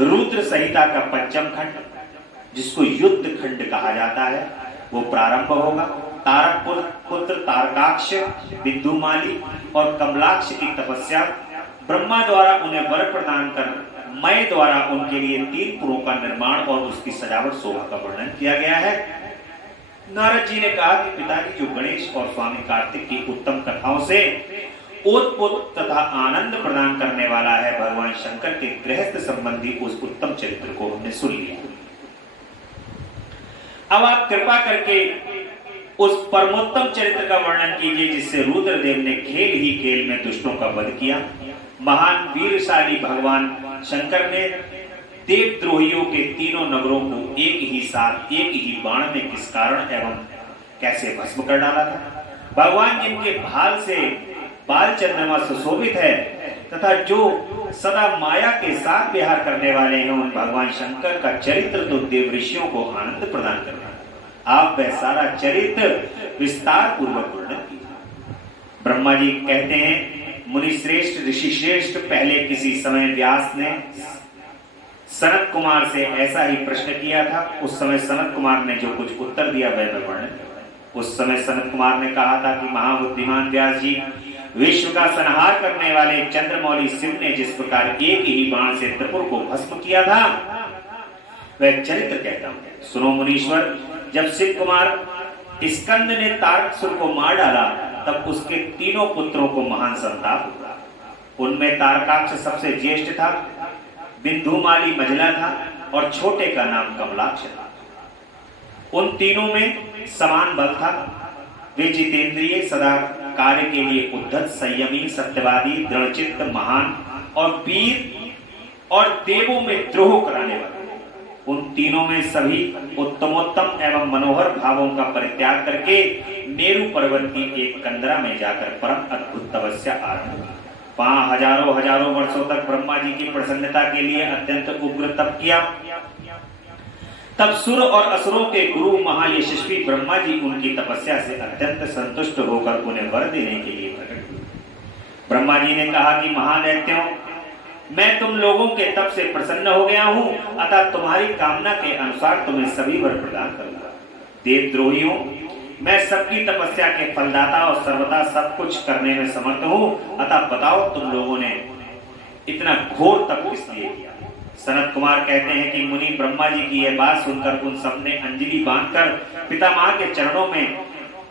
रुद्र संहिता का पंचम खंड, जिसको युद्ध खंड कहा जाता है, वो प्रारंभ होगा। तारक पुत्र तारकाक्ष, विद्युमाली और कमलाक्ष की तपस्या, ब्रह्मा द्वारा उन्हें वर प्रदान कर मय द्वारा उनके लिए 3 पुरों का निर्माण और उसकी सजावट शोभा का वर्णन किया गया है। नारद जी ने कहा कि पिताजी जो गणेश और स्वामी कार्तिक की उत्तम कथाओं से ओतप्रोत तथा आनंद प्रदान करने वाला है, भगवान शंकर के गृहस्थ संबंधी उस उत्तम चरित्र को हमने सुन लिया। अब आप कृपा करके उस परमोत्तम चरित्र का वर्णन कीजिए जिससे रुद्रदेव ने खेल ही खेल में दुष्टों का वध किया। महान वीरशाली भगवान शंकर ने देवद्रोहियों के तीनों नगरों को एक ही साथ एक ही बाण में किस कारण एवं कैसे भस्म कर डाला था। भगवान जिनके भाल से बाल चंद्रमा सुशोभित है तथा जो सदा माया के साथ विहार करने वाले हैं, उन भगवान शंकर का चरित्र तो देव ऋषियों को आनंद प्रदान करना है। आप वह सारा चरित्र विस्तार पूर्वक वर्णन कीजिए। ब्रह्मा जी कहते हैं, मुनि श्रेष्ठ ऋषि श्रेष्ठ, पहले किसी समय व्यास ने सनत कुमार से ऐसा ही प्रश्न किया था। उस समय सनत कुमार ने जो कुछ उत्तर दिया वह मैं वर्णन। उस समय सनत कुमार ने कहा था कि महाबुद्धिमान व्यास जी, विश्व का संहार करने वाले चंद्रमौली शिव ने जिस प्रकार एक ही बाण से त्रिपुर को भस्म किया था, वह चरित्र कहता हूं। सुनो मुनीश्वर, जब शिव कुमार स्कंद ने तारकासुर को मार डाला तब उसके तीनों पुत्रों को महान संताप हुआ। उनमें तारकाक्ष सबसे ज्येष्ठ था, बिंदुमाली मझला था और छोटे का नाम कमलाक्ष था। उन तीनों में समान बल था। वे जितेंद्रिय, सदा कार्य के लिए उद्धत, संयमी, सत्यवादी, दृढ़चित्त, महान और वीर और देवों में द्रोह कराने वाले। उन तीनों में सभी उत्तमोत्तम एवं मनोहर भावों का परित्याग करके मेरु पर्वत की एक कंदरा में जाकर परम अद्भुत तपस्या आरंभ की। वहां हजारों हजारों वर्षों तक ब्रह्मा जी की प्रसन्नता के लिए अत्यंत उग्र तप किया। तब सुर और असुरों के गुरु महायशस्वी ब्रह्मा जी उनकी तपस्या से अत्यंत संतुष्ट होकर उन्हें वर देने के लिए प्रकट हुए। ब्रह्मा जी ने कहा कि महादैत्यों, मैं तुम लोगों के तप से प्रसन्न हो गया हूं, अतः तुम्हारी कामना के अनुसार तुम्हें सभी वर प्रदान करूंगा। देवद्रोहियों, मैं सबकी तपस्या के फलदाता और सर्वदा सब कुछ करने में समर्थ हूं, अतः बताओ तुम लोगों ने इतना घोर तप किस लिए किया। सनत कुमार कहते हैं कि मुनि ब्रह्मा जी की यह बात सुनकर उन सबने अंजलि बांधकर पितामह के चरणों में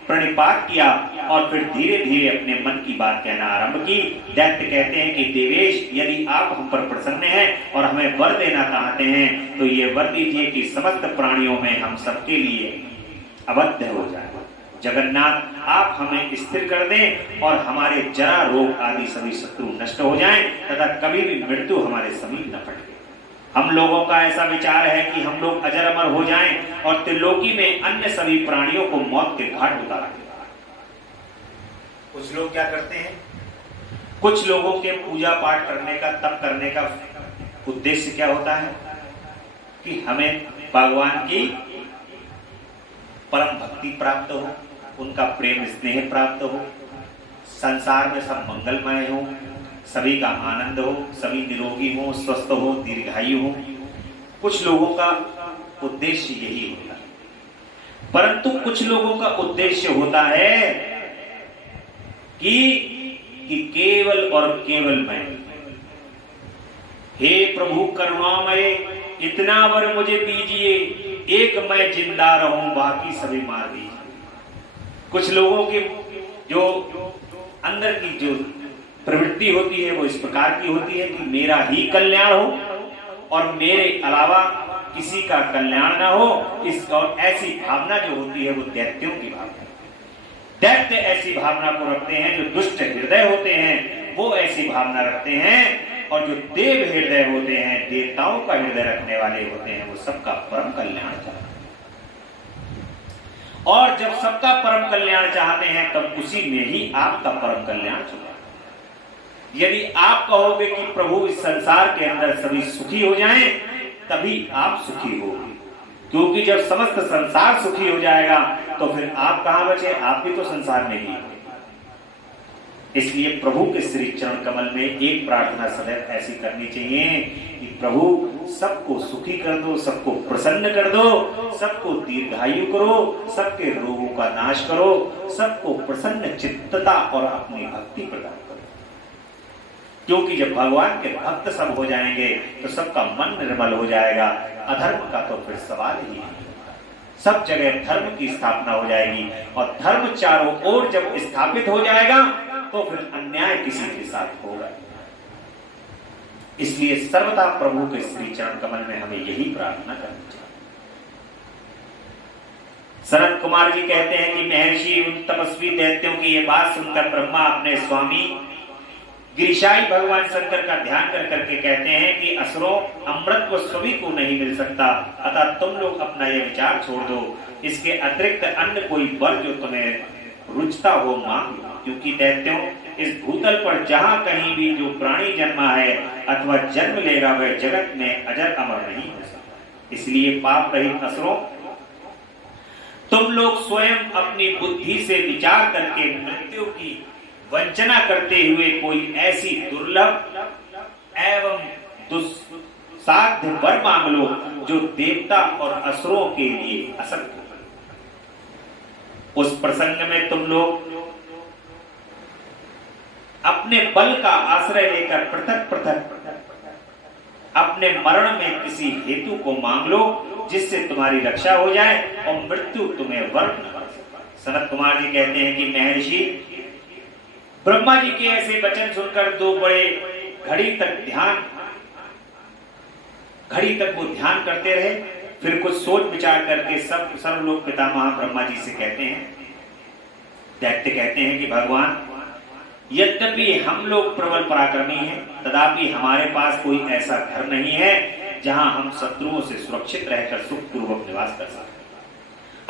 प्रणिपात किया और फिर धीरे धीरे अपने मन की बात कहना आरंभ की। दैत्य कहते हैं कि देवेश, यदि आप हम पर प्रसन्न हैं और हमें वर देना चाहते हैं तो ये वर दीजिए कि समस्त प्राणियों में हम सबके लिए अवध्य हो जाए। जगन्नाथ, आप हमें स्थिर कर दें और हमारे जरा, रोग आदि सभी शत्रु नष्ट हो जाएं तथा कभी भी मृत्यु हमारे समीप न फटके। हम लोगों का ऐसा विचार है कि हम लोग अजर अमर हो जाएं और त्रिलोकी में अन्य सभी प्राणियों को मौत के घाट उतारा दें। कुछ लोग क्या करते हैं, कुछ लोगों के पूजा पाठ करने का, तप करने का उद्देश्य क्या होता है कि हमें भगवान की परम भक्ति प्राप्त हो, उनका प्रेम स्नेह प्राप्त हो, संसार में सब मंगलमय हो, सभी का आनंद हो, सभी निरोगी हो, स्वस्थ हो, दीर्घायु हो। कुछ लोगों का उद्देश्य यही होता है। परंतु कुछ लोगों का उद्देश्य होता है कि केवल और केवल मैं, हे प्रभु करुणामय, इतना वर मुझे दीजिए, एक मैं जिंदा रहूं, बाकी सभी मार दीजिए। कुछ लोगों के जो अंदर की जो प्रवृत्ति होती है वो इस प्रकार की होती है कि मेरा ही कल्याण हो और मेरे अलावा किसी का कल्याण ना हो। इस और ऐसी भावना जो होती है वो दैत्यों की भावना। दैत्य ऐसी भावना को रखते हैं, जो दुष्ट हृदय होते हैं वो ऐसी भावना रखते हैं, और जो देव हृदय होते हैं, देवताओं का हृदय रखने वाले होते हैं, वो सबका परम कल्याण चाहते हैं। और जब सबका परम कल्याण चाहते हैं तब उसी में ही आपका परम कल्याण छुपा। यदि आप कहोगे कि प्रभु इस संसार के अंदर सभी सुखी हो जाएं, तभी आप सुखी होगे, क्योंकि जब समस्त संसार सुखी हो जाएगा तो फिर आप कहां बचे, आप भी तो संसार में ही होंगे। इसलिए प्रभु के श्री चरण कमल में एक प्रार्थना सदैव ऐसी करनी चाहिए कि प्रभु सबको सुखी कर दो, सबको प्रसन्न कर दो, सबको दीर्घायु करो, सबके रोगों का नाश करो, सबको प्रसन्न चित्तता और अपनी भक्ति प्रदान करो। क्योंकि जब भगवान के भक्त सब हो जाएंगे तो सबका मन निर्मल हो जाएगा, अधर्म का तो फिर सवाल ही नहीं। सब जगह धर्म की स्थापना हो जाएगी, और धर्म चारों ओर जब स्थापित हो जाएगा तो फिर अन्याय किसी के साथ होगा। इसलिए सर्वदा प्रभु के श्री चरण कमल में हमें यही प्रार्थना करनी चाहिए। सनत कुमार जी कहते हैं कि महर्षि उन तपस्वी दैत्यों की ये बात सुनकर ब्रह्मा अपने स्वामी गिरिशाई भगवान शंकर का ध्यान कर करके कहते हैं कि असुरों, अमृत को सभी को नहीं मिल सकता, अतः तुम लोग अपना यह विचार छोड़ दो, इसके अतिरिक्त अन्य कोई वर जो तुम्हें रुचता हो मांग लो, क्योंकि दैत्यों इस भूतल पर जहां कहीं भी जो प्राणी जन्मा है अथवा जन्म लेगा वह जगत में अजर अमर नहीं हो सकता। इसलिए पाप रहित असुरों, तुम लोग स्वयं अपनी बुद्धि से विचार करके मृत्यु की वंचना करते हुए कोई ऐसी दुर्लभ एवं दुस्साध्य वर मांग लो जो देवता और असुरों के लिए असत्य हो। उस प्रसंग में तुम लोग अपने बल का आश्रय लेकर पृथक पृथक अपने मरण में किसी हेतु को मांग लो जिससे तुम्हारी रक्षा हो जाए और मृत्यु तुम्हें वर्ण न कर सके। सनत कुमार जी कहते हैं कि महर्षि ब्रह्मा जी के ऐसे वचन सुनकर दो बड़े घड़ी तक वो ध्यान करते रहे। फिर कुछ सोच विचार करके सब लोग पितामह ब्रह्मा जी से कहते हैं, दैत्य कहते हैं कि भगवान, यद्यपि हम लोग प्रबल पराक्रमी हैं, तथापि हमारे पास कोई ऐसा घर नहीं है जहां हम शत्रुओं से सुरक्षित रहकर सुखपूर्वक निवास कर सकें।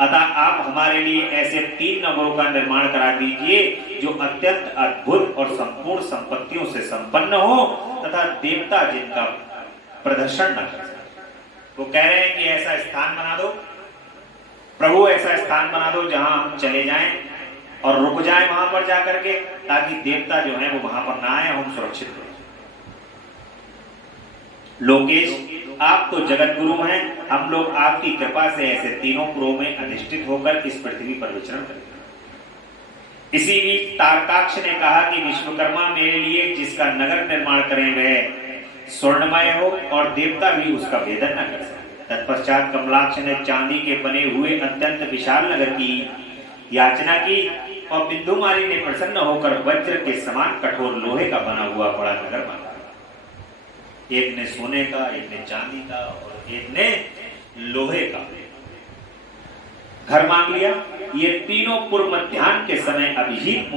अतः आप हमारे लिए ऐसे 3 नगरों का निर्माण करा दीजिए जो अत्यंत अद्भुत और संपूर्ण संपत्तियों से संपन्न हो तथा देवता जिनका प्रदर्शन न कर सके। वो कह रहे हैं कि ऐसा स्थान बना दो प्रभु, ऐसा स्थान बना दो जहां हम चले जाएं और रुक जाएं वहां पर जाकर के, ताकि देवता जो है वो वहां पर ना आए, हम सुरक्षित रहे। लोकेश, आप तो जगत गुरु हैं, हम लोग आपकी कृपा से ऐसे तीनों पुरों में अधिष्ठित होकर इस पृथ्वी पर विचरण करेंगे। इसी बीच तारकाक्ष ने कहा कि विश्वकर्मा मेरे लिए जिसका नगर निर्माण करें वह स्वर्णमय हो और देवता भी उसका भेदन न कर सके। तत्पश्चात कमलाक्ष ने चांदी के बने हुए अत्यंत विशाल नगर की याचना की और बिंदुमाली ने प्रसन्न होकर वज्र के समान कठोर लोहे का बना हुआ बड़ा नगर मांगा। एक ने सोने का, एक ने चांदी का और एक ने लोहे का घर मांग लिया। ये तीनों पूर्व मध्याह्न के समय अभिजीत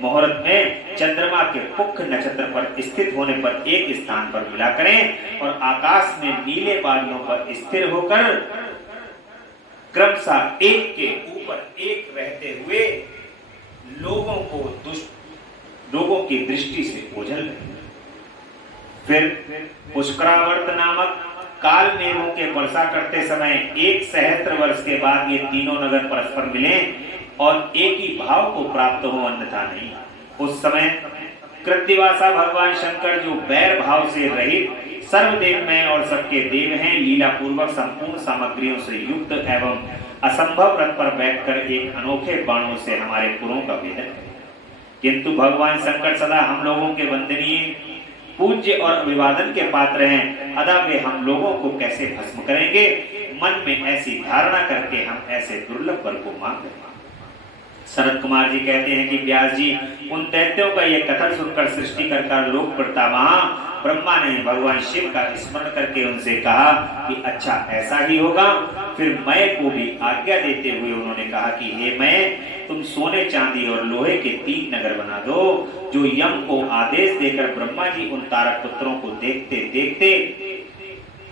मुहूर्त में चंद्रमा के पुख नक्षत्र पर स्थित होने पर एक स्थान पर मिला करें और आकाश में नीले बादलों पर स्थिर होकर क्रमशः एक के ऊपर एक रहते हुए लोगों की दृष्टि से ओझल रहे। फिर पुष्करावर्त नामक काल मेघों के वर्षा करते समय 1 सहस्त्र वर्ष के बाद ये तीनों नगर परस्पर मिले और एक ही भाव को प्राप्त हो, अन्यथा नहीं। उस समय कृत्तिवासा भगवान शंकर जो बैर भाव से रहित सर्वदेवमय और सबके देव हैं, लीला पूर्वक संपूर्ण सामग्रियों से युक्त एवं असंभव रथ पर बैठकर एक अनोखे बाणों से हमारे पुरों का भेदन करें। किंतु भगवान शंकर सदा हम लोगों के वंदनीय, पूज्य और अभिवादन के पात्र हैं, अतः वे हम लोगों को कैसे भस्म करेंगे? मन में ऐसी धारणा करके हम ऐसे दुर्लभ वर को मांग रहे हैं। शरद कुमार जी कहते हैं कि व्यास जी, उन दैत्यों का यह कथन सुनकर सृष्टि करता लोक पितामह ब्रह्मा ने भगवान शिव का स्मरण करके उनसे कहा कि अच्छा ऐसा ही होगा। फिर मय को भी आज्ञा देते हुए उन्होंने कहा कि हे मय, तुम सोने चांदी और लोहे के 3 नगर बना दो, जो यम को आदेश देकर ब्रह्मा जी उन तारक पुत्रों को देखते देखते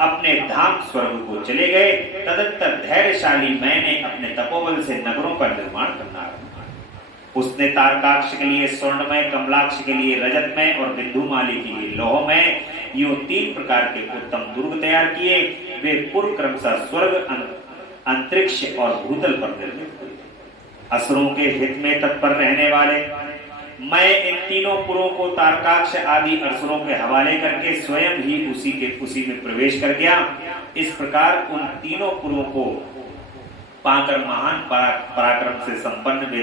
अपने धाम स्वर्ग को चले गए। तदंतर धैर्यशाली मैंने अपने तपोबल से नगरों का निर्माण करना। उसने तारकाक्ष के लिए स्वर्णमय, कमलाक्ष के लिए रजतमय और बिंदुमाली के लिए लोहमय, यूं 3 प्रकार के उत्तम दुर्ग तैयार किए। वे पूर्व क्रमशः स्वर्ग, अंतरिक्ष और भूतल पर निर्मित हुए। असुरों के हित में तत्पर रहने वाले मैं इन तीनों पुरों को तारकाक्ष आदि असुरों के हवाले करके स्वयं ही उसी में प्रवेश कर गया। इस प्रकार उन तीनों पुरों को पाकर महान पराक्रम से संपन्न वे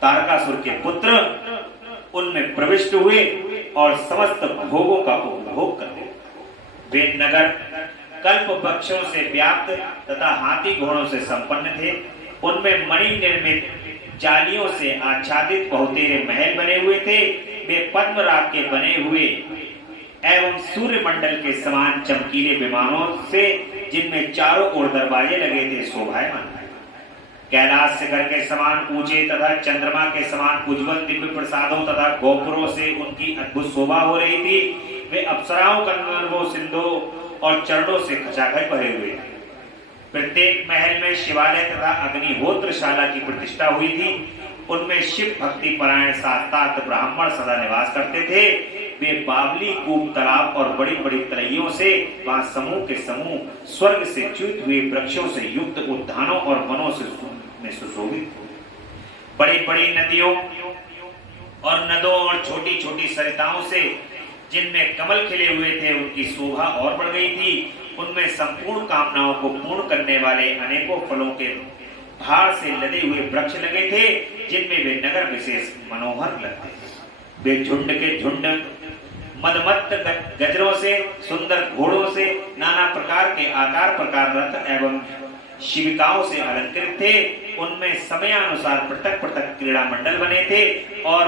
तारकासुर के पुत्र उनमें प्रविष्ट हुए और समस्त भोगों का उपभोग करते। वे नगर कल्प वृक्षों से व्याप्त तथा हाथी घोड़ों से संपन्न थे। उनमें मणि निर्मित जालियों से आच्छादित बहुतेरे महल बने हुए थे। वे पद्मराग के बने हुए एवं सूर्य मंडल के समान चमकीले विमानों से जिनमें चारों ओर दरवाजे लगे थे शोभायमान। कैलाश शिखर के समान ऊंचे तथा चंद्रमा के समान उज्जवल दिव्य प्रसादों तथा गोपुरों से उनकी अद्भुत शोभा हो रही थी। वे अप्सराओं, गंधर्वों, सिंधुओं और चरणों से खचाखच भरे हुए थे। प्रत्येक महल में शिवालय तथा अग्निहोत्रशाला की प्रतिष्ठा हुई थी। उनमें शिव भक्ति परायण साक्षात ब्राह्मण सदा निवास करते थे। वे बावली, कूप, तालाब और बड़ी बड़ी तलैयों से वहां समूह के समूह स्वर्ग से च्युत हुए वृक्षों से युक्त उद्यानों और वनों से सुशोभित। बड़ी बड़ी नदियों और नदों और छोटी छोटी सरिताओं से जिनमें कमल खिले हुए थे उनकी शोभा और बढ़ गई थी। उनमें संपूर्ण कामनाओं को पूर्ण करने वाले अनेकों फलों के भार से लदे हुए वृक्ष लगे थे, जिनमें वे नगर विशेष मनोहर लगते थे। वे झुंड के झुंड मदमत्त गजरों से, सुंदर घोड़ों से, नाना प्रकार के आकार प्रकार रथ एवं शिविकाओं से अलंकृत थे। उनमें समयानुसार पृथक पृथक क्रीड़ा मंडल बने थे और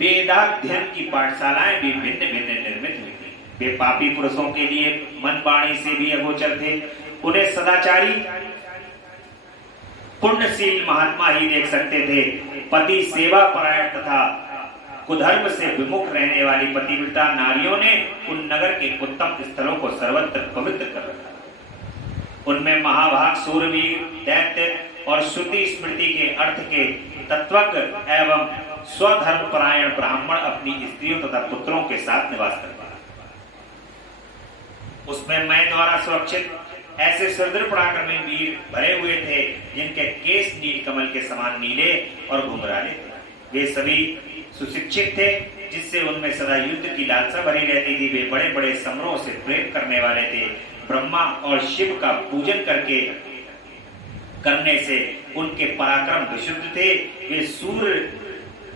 वेदाध्ययन की पाठशालाएं भी भिन्न भिन्न निर्मित हुई थी। वे पापी पुरुषों के लिए मन वाणी से भी अगोचर थे। उन्हें सदाचारी पुण्यशील महात्मा ही देख सकते थे। पति सेवा परायण तथा कुधर्म से विमुख रहने वाली पतिव्रता नारियों ने उन नगर के उत्तम स्थलों को सर्वत्र पवित्र कर रखा। उनमें महाभाग सूरवीर, दैत्य और श्रुति स्मृति के अर्थ के तत्वज्ञ एवं स्वधर्म परायण ब्राह्मण अपनी स्त्रियों तथा पुत्रों के साथ निवास करते। उसमें मैं द्वारा सुरक्षित ऐसे सुदृढ़ पराक्रमी वीर भरे हुए थे, जिनके केस नील कमल के समान नीले और घुंघराले थे। वे सभी सुशिक्षित थे, जिससे उनमें सदा युद्ध की लालसा भरी रहती थी। वे बड़े बड़े समरों से प्रेम करने वाले थे। ब्रह्मा और शिव का पूजन करने से उनके पराक्रम विशुद्ध थे। वे सूर्य,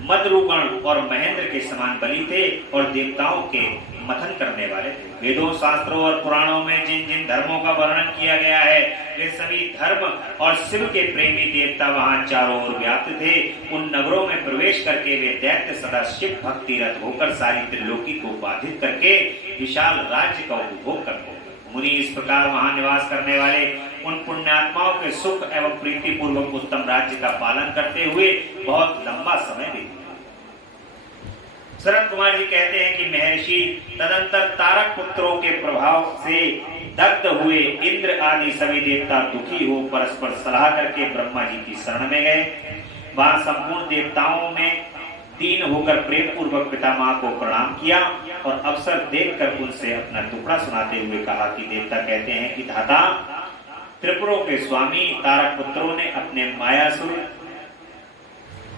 मदरुगण और महेंद्र के समान बली थे और देवताओं के मथन करने वाले थे। वेदों, शास्त्रों और पुराणों में जिन जिन धर्मों का वर्णन किया गया है, वे सभी धर्म और शिव के प्रेमी देवता वहां चारों ओर व्याप्त थे। उन नगरों में प्रवेश करके वे दैत्य सदा शिव भक्ति रत होकर सारी त्रिलोकी को बाधित करके विशाल राज्य का उपभोग करते। मुनि इस प्रकार वहां निवास करने वाले उन पुण्यात्माओं के सुख एवं प्रीति पूर्वक उत्तम राज्य का पालन करते हुए बहुत लंबा समय बीत। शरद कुमार जी कहते हैं कि महर्षि तदंतर तारक पुत्रों के प्रभाव से दग्ध हुए इंद्र आदि सभी देवता दुखी हो परस्पर सलाह करके ब्रह्मा जी की शरण में गए। वहां संपूर्ण देवताओं में दीन होकर प्रेम पूर्वक पितामह को प्रणाम किया और अवसर देखकर उनसे अपना टुकड़ा सुनाते हुए कहा कि देवता कहते हैं कि धाता, त्रिपुरों के स्वामी तारक पुत्रों ने अपने मायासुर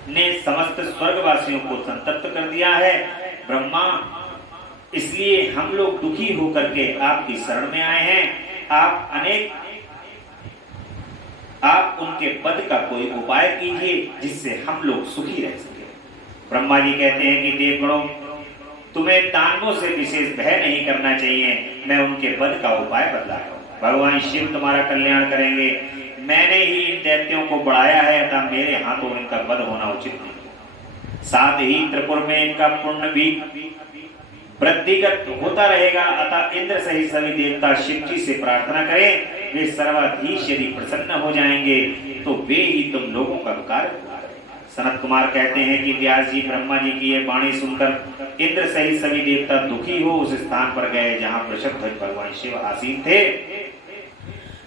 ने समस्त स्वर्गवासियों को संतप्त कर दिया है। ब्रह्मा, इसलिए हम लोग दुखी होकर के आपकी शरण में आए हैं। आप उनके पद का कोई उपाय कीजिए जिससे हम लोग सुखी रह सके। ब्रह्मा जी कहते हैं कि देवगणों, तुम्हें दानवों से विशेष भय नहीं करना चाहिए। मैं उनके पद का उपाय बतलाता हूँ। भगवान शिव तुम्हारा कल्याण करेंगे। मैंने ही इन दैत्यों को बढ़ाया है, अतः मेरे हाथों इनका वध होना उचित नहीं। साथ ही त्रिपुर में इनका पुण्य भी वृद्धिगत होता रहेगा। अतः इंद्र सहित सभी देवता शिव जी से प्रार्थना करें। वे सर्वाधीश यदि प्रसन्न हो जाएंगे तो वे ही तुम लोगों का कार्य। सनत कुमार कहते हैं कि व्यास जी ब्रह्मा जी की यह वाणी सुनकर इंद्र सहित सभी देवता दुखी हो उस स्थान पर गए जहां वृषभध्वज भगवान शिव आसीन थे।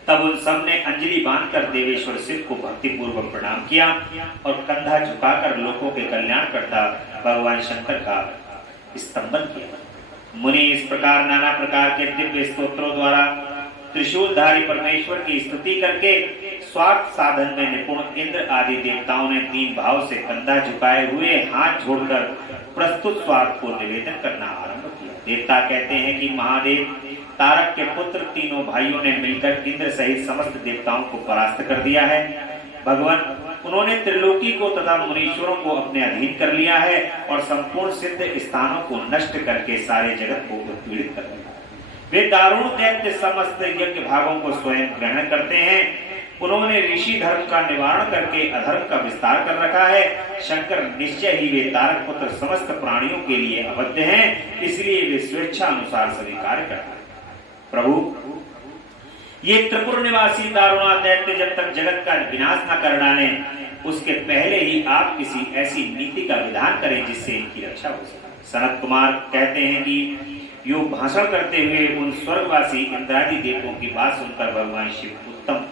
तब उन सब ने अंजलि बांधकर देवेश्वर शिव को भक्ति पूर्वक प्रणाम किया और कंधा झुकाकर लोगों के कल्याण करता भगवान शंकर का स्तंभन किया। मुनि इस प्रकार नाना प्रकार के दिव्य स्तोत्रों द्वारा त्रिशूलधारी परमेश्वर की स्तुति करके स्वार्थ साधन में निपुण इंद्र आदि देवताओं ने दीन भाव से कंधा झुकाए हुए हाथ जोड़कर प्रस्तुत स्वार्थ को निवेदन करना आरंभ किया। देवता कहते हैं कि महादेव तारक के पुत्र तीनों भाइयों ने मिलकर इंद्र सहित समस्त देवताओं को परास्त कर दिया है। भगवान, उन्होंने त्रिलोकी को तथा मुनीश्वरों को अपने अधीन कर लिया है और संपूर्ण सिद्ध स्थानों को नष्ट करके सारे जगत को उत्पीड़ित कर दिया। वे दारुण दैत्य समस्त यज्ञ भागों को स्वयं ग्रहण करते हैं। उन्होंने ऋषि धर्म का निवारण करके अधर्म का विस्तार कर रखा है। शंकर निश्चय ही वे तारक पुत्र समस्त प्राणियों के लिए अवध्य हैं, इसलिए वे स्वेच्छा अनुसार सभी कार्य करते हैं। प्रभु, ये त्रिपुर निवासी दारुणा दैत्य जब तक जगत का विनाश न कर डाले, उसके पहले ही आप किसी ऐसी नीति का विधान करें जिससे इनकी रक्षा हो सके। सनत कुमार कहते हैं कि यो भाषण करते हुए उन स्वर्गवासी इंद्रादि देवों की बात सुनकर भगवान शिव उत्तम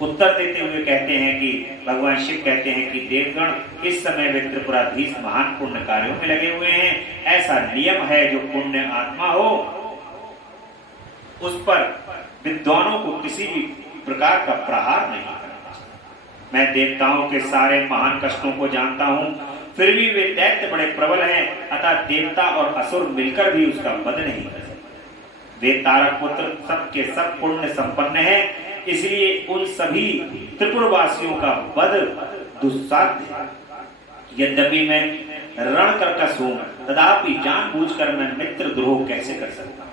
उत्तर देते हुए कहते हैं कि भगवान शिव कहते हैं कि देवगण इस समय वे त्रिपुराधीश महान पुण्य कार्यों में लगे हुए हैं। ऐसा नियम है जो पुण्य आत्मा हो उस पर विद्वानों को किसी भी प्रकार का प्रहार नहीं करना चाहिए। मैं देवताओं के सारे महान कष्टों को जानता हूं, फिर भी वे दैत्य बड़े प्रबल हैं, अतः देवता और असुर मिलकर भी उसका वध नहीं कर सकते। वे तारक पुत्र सबके सब पुण्य संपन्न हैं, इसलिए उन सभी त्रिपुरवासियों का वध दुस्साध्य है। यद्यपि मैं रणकर्कश हूं, तथापि जानबूझकर मैं मित्र द्रोह कैसे कर सकता हूं?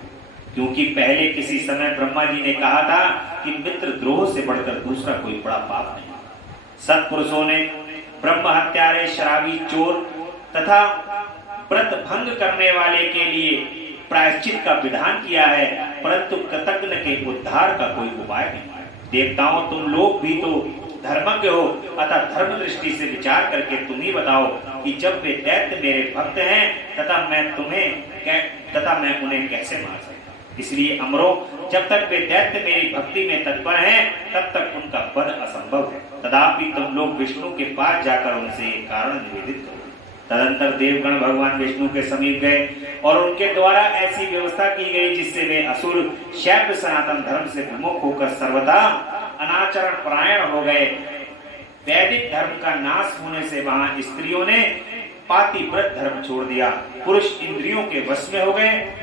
क्योंकि पहले किसी समय ब्रह्मा जी ने कहा था कि मित्र द्रोह से बढ़कर दूसरा कोई बड़ा पाप नहीं। सत्पुरुषों ने ब्रह्म हत्यारे, शराबी, चोर तथा व्रत भंग करने वाले के लिए प्रायश्चित का विधान किया है, परंतु कृतज्ञ के उद्धार का कोई उपाय नहीं। देवताओं, तुम लोग भी तो धर्मज्ञ हो, अतः धर्म दृष्टि से विचार करके तुम ही बताओ कि जब वे दैत्य मेरे भक्त हैं तथा मैं उन्हें कैसे मार सकता। इसलिए अमरो, जब तक वे दैत्य मेरी भक्ति में तत्पर हैं तब तक उनका वध असंभव है। तथापि तुम लोग विष्णु के पास जाकर उनसे एक कारण निवेदित करो। तदंतर देवगण भगवान विष्णु के समीप गए और उनके द्वारा ऐसी व्यवस्था की गई जिससे वे असुर शैव सनातन धर्म से विमुख होकर सर्वदा अनाचरण परायण हो गए। वैदिक धर्म का नाश होने से वहां स्त्रियों ने पातिव्रत धर्म छोड़ दिया, पुरुष इंद्रियों के वश में हो गए,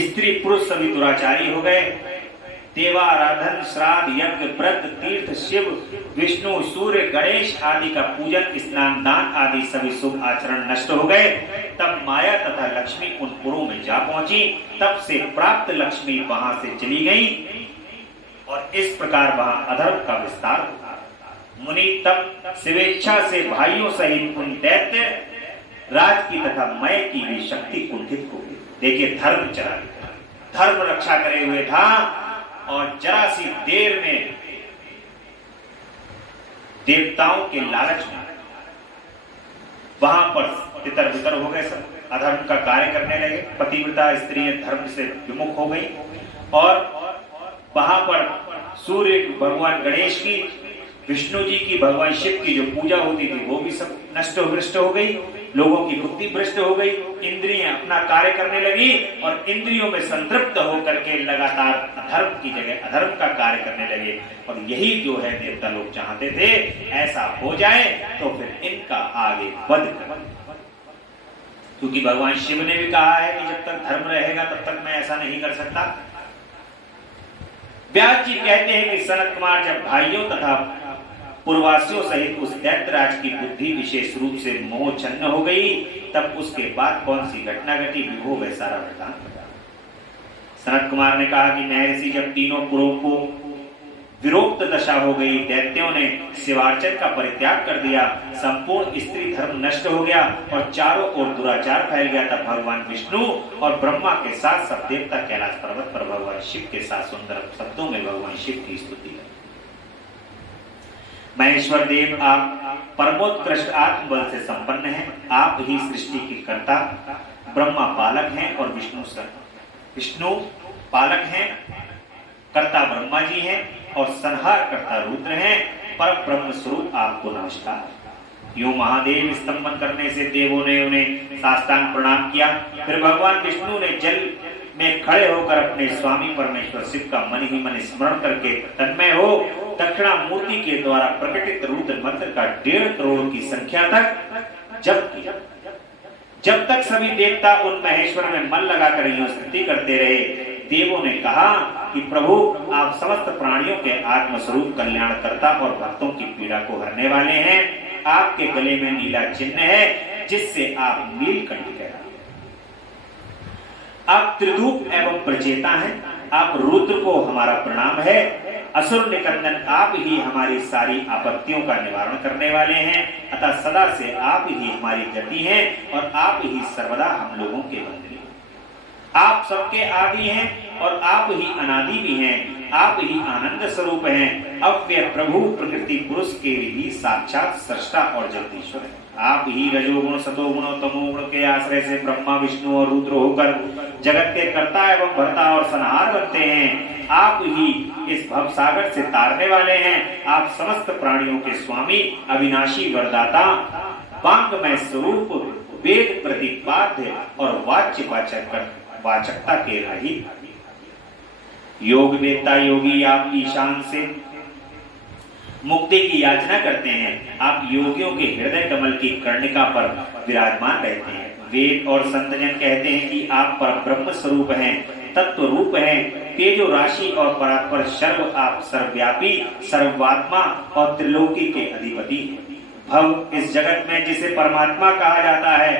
स्त्री पुरुष सभी दुराचारी हो गए। देवाराधन, श्राद्ध, यज्ञ, व्रत, तीर्थ, शिव, विष्णु, सूर्य, गणेश आदि का पूजन, स्नान, दान आदि सभी शुभ आचरण नष्ट हो गए। तब माया तथा लक्ष्मी उन पुरों में जा पहुंची। तब से प्राप्त लक्ष्मी वहां से चली गई और इस प्रकार वहां अधर्म का विस्तार हुआ। मुनि तब स्वेच्छा से भाइयों सहित उन दैत्य राज की तथा मय की भी शक्ति कुंठित हो गई। देखिए, धर्म चला, धर्म रक्षा करे हुए था और जरा सी देर में देवताओं के लालच में वहां पर तितर बितर हो गए, सब अधर्म का कार्य करने लगे। पतिव्रता स्त्रियां धर्म से विमुख हो गई और वहां पर सूर्य भगवान गणेश की, विष्णु जी की, भगवान शिव की जो पूजा होती थी वो भी सब नष्ट भ्रष्ट हो गई। लोगों की बुद्धि भ्रष्ट हो गई, इंद्रियां अपना कार्य करने लगी और इंद्रियों में संतृप्त होकर के लगातार अधर्म की जगह अधर्म का कार्य करने लगे। और यही जो है देवता लोग चाहते थे, ऐसा हो जाए तो फिर इनका आगे वध कर, क्योंकि भगवान शिव ने भी कहा है कि जब तक धर्म रहेगा तब तक मैं ऐसा नहीं कर सकता। व्यास जी कहते हैं कि सनत कुमार जब भाइयों तथा पूर्ववासियों सहित उस दैत्यराज की बुद्धि विशेष रूप से मोह छन्न हो गई, तब उसके बाद कौन सी घटना घटी, विभो वह सारा वृतांत बता। सनत कुमार ने कहा कि महर्षि जब तीनों पुरों को विरोक्त दशा हो गई, दैत्यों ने शिवार्चन का परित्याग कर दिया, संपूर्ण स्त्री धर्म नष्ट हो गया और चारों ओर दुराचार फैल गया, तब भगवान विष्णु और ब्रह्मा के साथ सब देवता कैलाश पर्वत पर भगवान शिव के साथ सुंदर शब्दों में भगवान शिव की स्तुति की। महेश्वर देव, आप परमोत्कृष्ट आत्मबल से संपन्न हैं। आप ही सृष्टि के कर्ता, ब्रह्मा पालक हैं और विष्णु पालक हैं, कर्ता ब्रह्मा जी हैं और संहार कर्ता रुद्र हैं। पर ब्रह्म स्वरूप आपको नमस्कार। यूं महादेव स्तंभन करने से देवों ने उन्हें साष्टांग प्रणाम किया। फिर भगवान विष्णु ने जल में खड़े होकर अपने स्वामी परमेश्वर शिव का मन ही मन स्मरण करके तन्मय हो दक्षिणा मूर्ति के द्वारा प्रकटित रुद्र मंत्र का 1.5 करोड़ की संख्या तक जप किया। जब तक सभी देवता उन महेश्वर में मन लगाकर यूं स्तुति करते रहे, देवों ने कहा कि प्रभु, आप समस्त प्राणियों के आत्मस्वरूप कल्याणकर्ता और भक्तों की पीड़ा को हरने वाले हैं। आपके गले में नीला चिन्ह है जिससे आप नीलकंठ कहलाते। आप त्रिधूप एवं प्रचेता हैं। आप रुद्र को हमारा प्रणाम है। असुर निकंदन, आप ही हमारी सारी आपत्तियों का निवारण करने वाले हैं, अतः सदा से आप ही हमारी गति हैं और आप ही सर्वदा हम लोगों के बंधु। आप सबके आदि हैं और आप ही अनादि भी हैं, आप ही आनंद स्वरूप हैं। अव्यय प्रभु प्रकृति पुरुष के भी साक्षात सृष्टा और जगदीश्वर है। आप ही रजोगुण सतोगुण और तमोगुण के आश्रय से ब्रह्मा विष्णु और रुद्र होकर जगत के कर्ता एवं भर्ता और संहार बनते हैं। आप ही इस भव सागर से तारने वाले हैं। आप समस्त प्राणियों के स्वामी, अविनाशी वरदाता, वांगमय स्वरूप, वेद प्रतिपाद्य और वाचकता के रहित, योग वेत्ता योगी आप ईशान से मुक्ति की याचना करते हैं। आप योगियों के हृदय कमल की कर्णिका पर विराजमान रहते हैं। वेद और संतजन कहते हैं कि आप पर ब्रह्म स्वरूप हैं, तत्व रूप हैं, तेजो राशि और परात्पर सर्व, आप सर्वव्यापी, सर्वात्मा और त्रिलोकी के अधिपति हैं। भव इस जगत में जिसे परमात्मा कहा जाता है,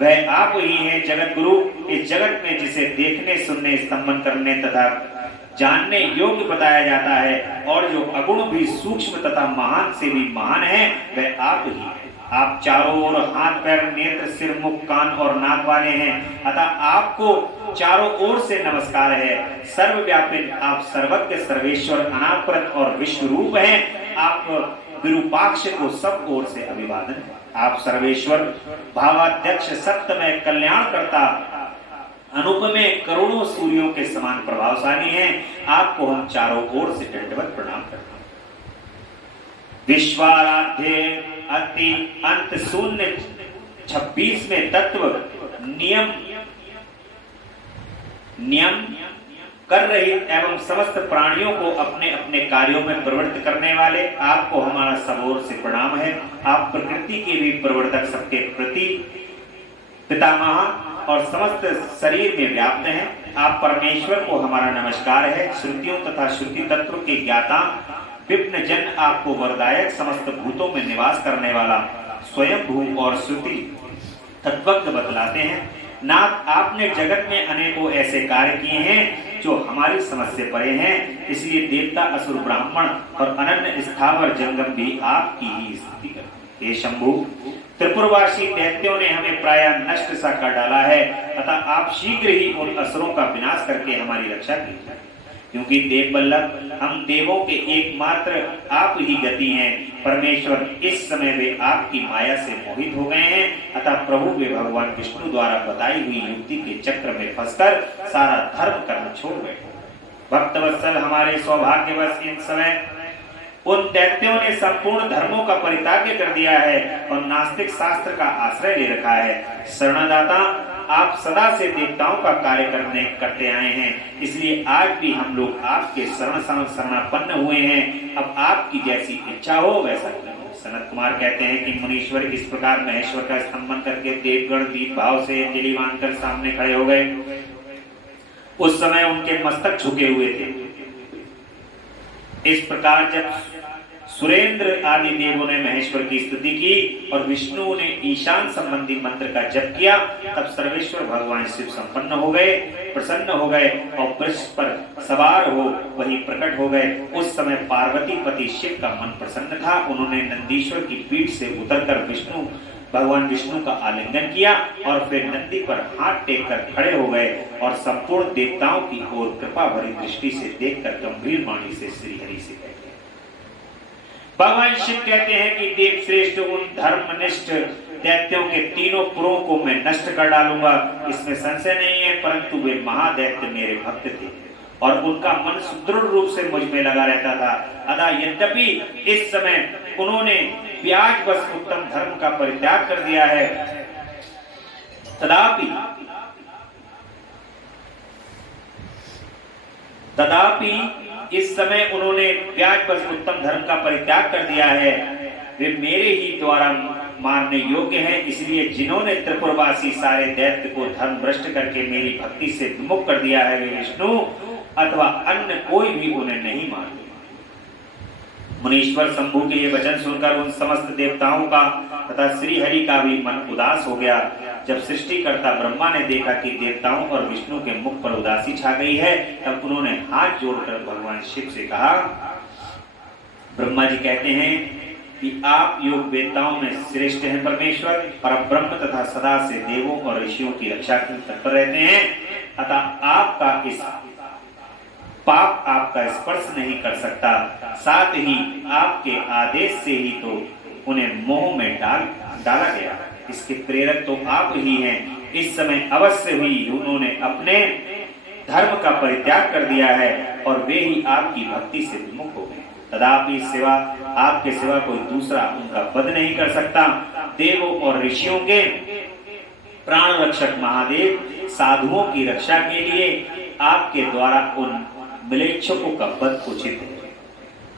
वह आप ही हैं। जगत गुरु इस जगत में जिसे देखने, सुनने, स्तंभन करने तथा जानने योग्य बताया जाता है और जो अगुण भी सूक्ष्म तथा महान से भी महान है, वह आप ही है। आप चारों ओर हाथ पैर नेत्र सिर मुख कान और नाक वाले हैं, अतः आपको चारों ओर से नमस्कार है। सर्वव्यापी आप सर्वज्ञ सर्वेश्वर अनापरत और विश्व रूप हैं। आप विरूपाक्ष को सब ओर से अभिवादन है। आप सर्वेश्वर भावाध्यक्ष सत्यमय कल्याण करता अनुपमेय करोड़ों सूर्यों के समान प्रभावशाली हैं। आपको हम चारों ओर से दंडवत प्रणाम करते हैं। विश्वाराध्य अति अंत शून्य 26वें तत्व नियम कर रही एवं समस्त प्राणियों को अपने अपने कार्यों में प्रवृत्त करने वाले, आपको हमारा सब ओर से प्रणाम है। आप प्रकृति के भी प्रवर्तक, सबके प्रति पितामह और समस्त शरीर में व्याप्त हैं। आप परमेश्वर को हमारा नमस्कार है। श्रुतियों तथा श्रुति तत्व के ज्ञाता विप्न जन आपको वरदायक, समस्त भूतों में निवास करने वाला स्वयं भू और श्रुति तत्वज्ञ बतलाते हैं। नाथ, आपने जगत में अनेकों ऐसे कार्य किए हैं जो हमारी समझ से परे हैं, इसलिए देवता असुर ब्राह्मण और अनन्य स्थावर जंगम भी आपकी ही स्तुति करते हैं। हे शंभु, त्रिपुरवासी दैत्यों ने हमें प्राय नष्ट सा कर डाला है, अतः आप शीघ्र ही उन असुरों का विनाश करके हमारी रक्षा कीजिए। क्योंकि देव बल्लभ, हम देवों के एकमात्र आप ही गति हैं। परमेश्वर इस समय वे आपकी माया से मोहित हो गए हैं, अतः प्रभु वे भगवान विष्णु द्वारा बताई हुई युक्ति के चक्र में फंसकर सारा धर्म करना छोड़ बैठे। भक्तवत्सल, हमारे सौभाग्यवश इन समय उन दैत्यों ने संपूर्ण धर्मों का परित्याग कर दिया है और नास्तिक शास्त्र का आश्रय ले रखा है। शरणदाता, आप सदा से देवताओं का कार्य करते आए हैं, इसलिए आज भी हम लोग आपके शरणापन्न हुए हैं। अब आपकी जैसी इच्छा हो वैसा करें। सनत कुमार कहते हैं कि मुनीश्वर इस प्रकार महेश्वर का स्तंभन करके देवगण दीप भाव से अंजलि बांधकर सामने खड़े हो गए। उस समय उनके मस्तक झुके हुए थे। इस प्रकार जब सुरेंद्र आदि देवों ने महेश्वर की स्तुति की और विष्णु ने ईशान संबंधी मंत्र का जप किया, तब सर्वेश्वर भगवान शिव संपन्न हो गए, प्रसन्न हो गए और वृक्ष पर सवार हो वही प्रकट हो गए। उस समय पार्वती पति शिव का मन प्रसन्न था। उन्होंने नंदीश्वर की पीठ से उतरकर भगवान विष्णु का आलिंगन किया और फिर नंदी पर हाथ टेककर खड़े हो गए और संपूर्ण देवताओं की ओर कृपा भरी दृष्टि से देखकर गंभीर वाणी से श्री हरि से कहते हैं। भगवान शिव कहते हैं कि देव श्रेष्ठ, उन धर्मनिष्ठ दैत्यों के तीनों पुरों को मैं नष्ट कर डालूंगा, इसमें संशय नहीं है। परंतु वे महादैत्य मेरे भक्त थे और उनका मन सुदृढ़ रूप से मुझ में लगा रहता था। अतः यद्यपि इस समय उन्होंने ब्याज बस उत्तम धर्म का परित्याग कर दिया है, तथापि इस समय उन्होंने ब्याज बस उत्तम धर्म का परित्याग कर दिया है। वे मेरे ही द्वारा मारने योग्य हैं। इसलिए जिन्होंने त्रिपुरवासी सारे दैत्य को धर्म भ्रष्ट करके मेरी भक्ति से विमुख कर दिया है, वे विष्णु अथवा अन्य कोई भी उन्हें नहीं मार। मुनीश्वर शंभु के ये वचन सुनकर उन समस्त देवताओं का तथा श्री हरि का भी मन उदास हो गया। जब सृष्टिकर्ता ब्रह्मा ने देखा कि देवताओं और विष्णु के मुख पर उदासी छा गई है, तब उन्होंने हाथ जोड़कर भगवान शिव से कहा। ब्रह्मा जी कहते हैं कि आप योग वेदताओं में श्रेष्ठ हैं परमेश्वर, परब्रह्म तथा सदा से देवों और ऋषियों की रक्षा की तत्पर रहते हैं। अतः आपका इस पाप आपका स्पर्श नहीं कर सकता। साथ ही आपके आदेश से ही तो उन्हें मोह में डाला गया। इसके प्रेरक तो आप ही हैं। इस समय अवश्य ही उन्होंने अपने धर्म का परित्याग कर दिया है और वे ही आपकी भक्ति से विमुख हो गए। तथापि सिवा आपके सिवा कोई दूसरा उनका वध नहीं कर सकता। देवों और ऋषियों के प्राण रक्षक महादेव साधुओं की रक्षा के लिए आपके द्वारा उन मिलेच्छकों का वध उचित है।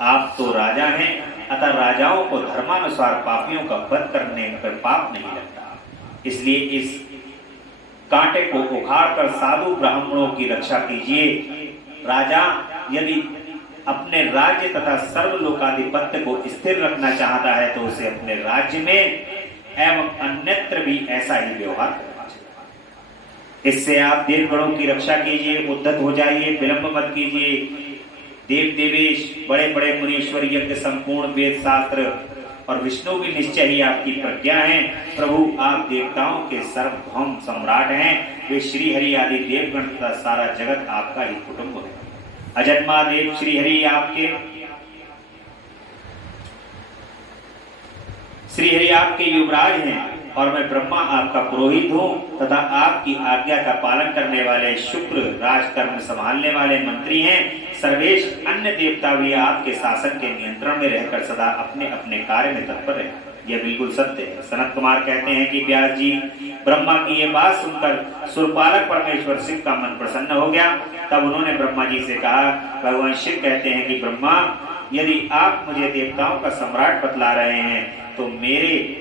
आप तो राजा हैं, अतः राजाओं को धर्मानुसार पापियों का वध करने पर पाप नहीं लगता। इसलिए इस कांटे को उखाड़कर साधु ब्राह्मणों की रक्षा कीजिए। राजा यदि अपने राज्य तथा सर्वलोकाधिपत्य को स्थिर रखना चाहता है तो उसे अपने राज्य में एवं अन्यत्र भी ऐसा ही व्यवहार करना चाहिए। इससे आप देवगणों की रक्षा कीजिए, उद्धत हो जाइए, विलंब मत कीजिए। देव देवेश, बड़े बड़े मुनीश्वर, यज्ञ, संपूर्ण वेद शास्त्र और विष्णु भी निश्चय ही आपकी प्रज्ञा है। प्रभु आप देवताओं के सर्वभौम सम्राट हैं। वे श्री हरि आदि देवगण तथा सारा जगत आपका ही कुटुंब है। अजन्मा देव श्री हरि आपके युवराज हैं और मैं ब्रह्मा आपका पुरोहित हूँ तथा आपकी आज्ञा का पालन करने वाले शुक्र राजकर्म संभालने वाले मंत्री हैं। सर्वेश अन्य देवता भी आपके शासन के नियंत्रण में रहकर सदा अपने अपने कार्य में तत्पर है। यह बिल्कुल सत्य है। सनत कुमार कहते हैं कि व्यास जी, ब्रह्मा की यह बात सुनकर सुरपालक परमेश्वर शिव का मन प्रसन्न हो गया। तब उन्होंने ब्रह्मा जी से कहा, भगवान शिव कहते हैं कि ब्रह्मा, यदि आप मुझे देवताओं का सम्राट बतला रहे हैं तो मेरे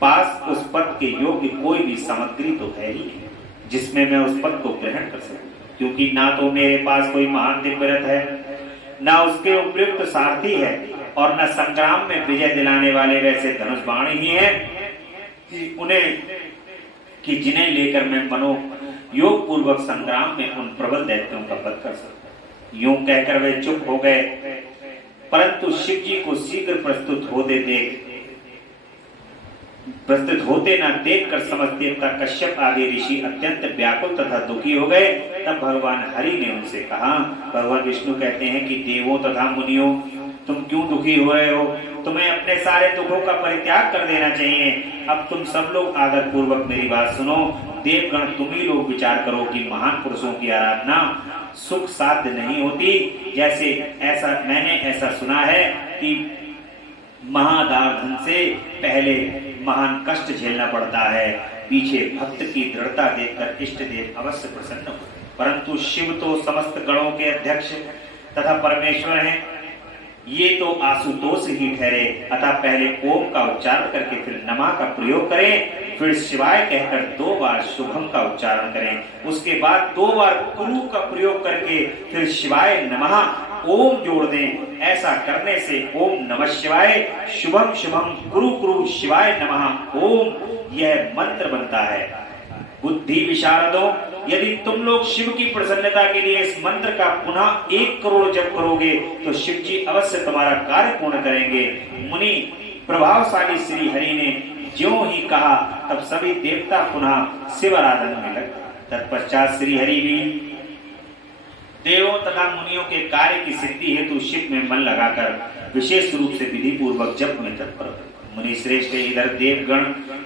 पास उस पद के योग्य कोई भी सामग्री तो है ही नहीं जिसमें मैं उस पद को ग्रहण कर सकूं, क्योंकि ना तो मेरे पास कोई महान दिव्य रथ है, ना उसके उपयुक्त सारथी है और न संग्राम में विजय दिलाने वाले वैसे धनुष बाण ही हैं कि जिन्हें लेकर मैं मनो योग पूर्वक संग्राम में उन प्रबल दैत्यों का वध कर सकता। यूं कहकर वे चुप हो गए, परंतु शिव जी को शीघ्र प्रस्तुत होते न देखकर समस्त देवता कश्यप आदि ऋषि अत्यंत व्याकुल तथा दुखी हो गए। तब भगवान हरि ने उनसे कहा, भगवान विष्णु कहते हैं कि देवों तथा मुनियों, तुम क्यों दुखी हुए हो? तुम्हें अपने सारे दुखों का परित्याग कर देना चाहिए। अब तुम सब लोग आदर पूर्वक मेरी बात सुनो। देवगण, तुम ही लोग विचार करो कि महान पुरुषों की आराधना सुख साध्य नहीं होती। जैसे मैंने ऐसा सुना है कि महादार धन से पहले महान कष्ट झेलना पड़ता है, पीछे भक्त की दृढ़ता देखकर इष्ट देव अवश्य प्रसन्न होते, परंतु शिव तो समस्त गणों के अध्यक्ष तथा परमेश्वर हैं। ये तो आशुतोष ही ठहरे। अतः पहले ओम का उच्चारण करके फिर नमः का प्रयोग करें, फिर शिवाय कहकर 2 बार शुभम का उच्चारण करें, उसके बाद 2 बार कुरु का प्रयोग करके फिर शिवाय नमः ओम जोड़ दें। ऐसा करने से ओम नमः शिवाय शुभम शुभम कुरु कुरु शिवाय नमः ओम यह मंत्र बनता है। बुद्धि विशारदों, यदि तुम लोग शिव की प्रसन्नता के लिए इस मंत्र का पुनः 1 करोड़ जप करोगे तो शिव जी अवश्य तुम्हारा कार्य पूर्ण करेंगे। मुनि प्रभावशाली श्री हरि ने ज्यों ही कहा तब सभी देवता पुनः शिव आराधन में लग गए। तत्पश्चात श्री हरि भी देवों तथा मुनियों के कार्य की सिद्धि हेतु शिव में मन लगाकर विशेष रूप से विधि पूर्वक जप में तत्पर। मुनि श्रेष्ठ, इधर देवगण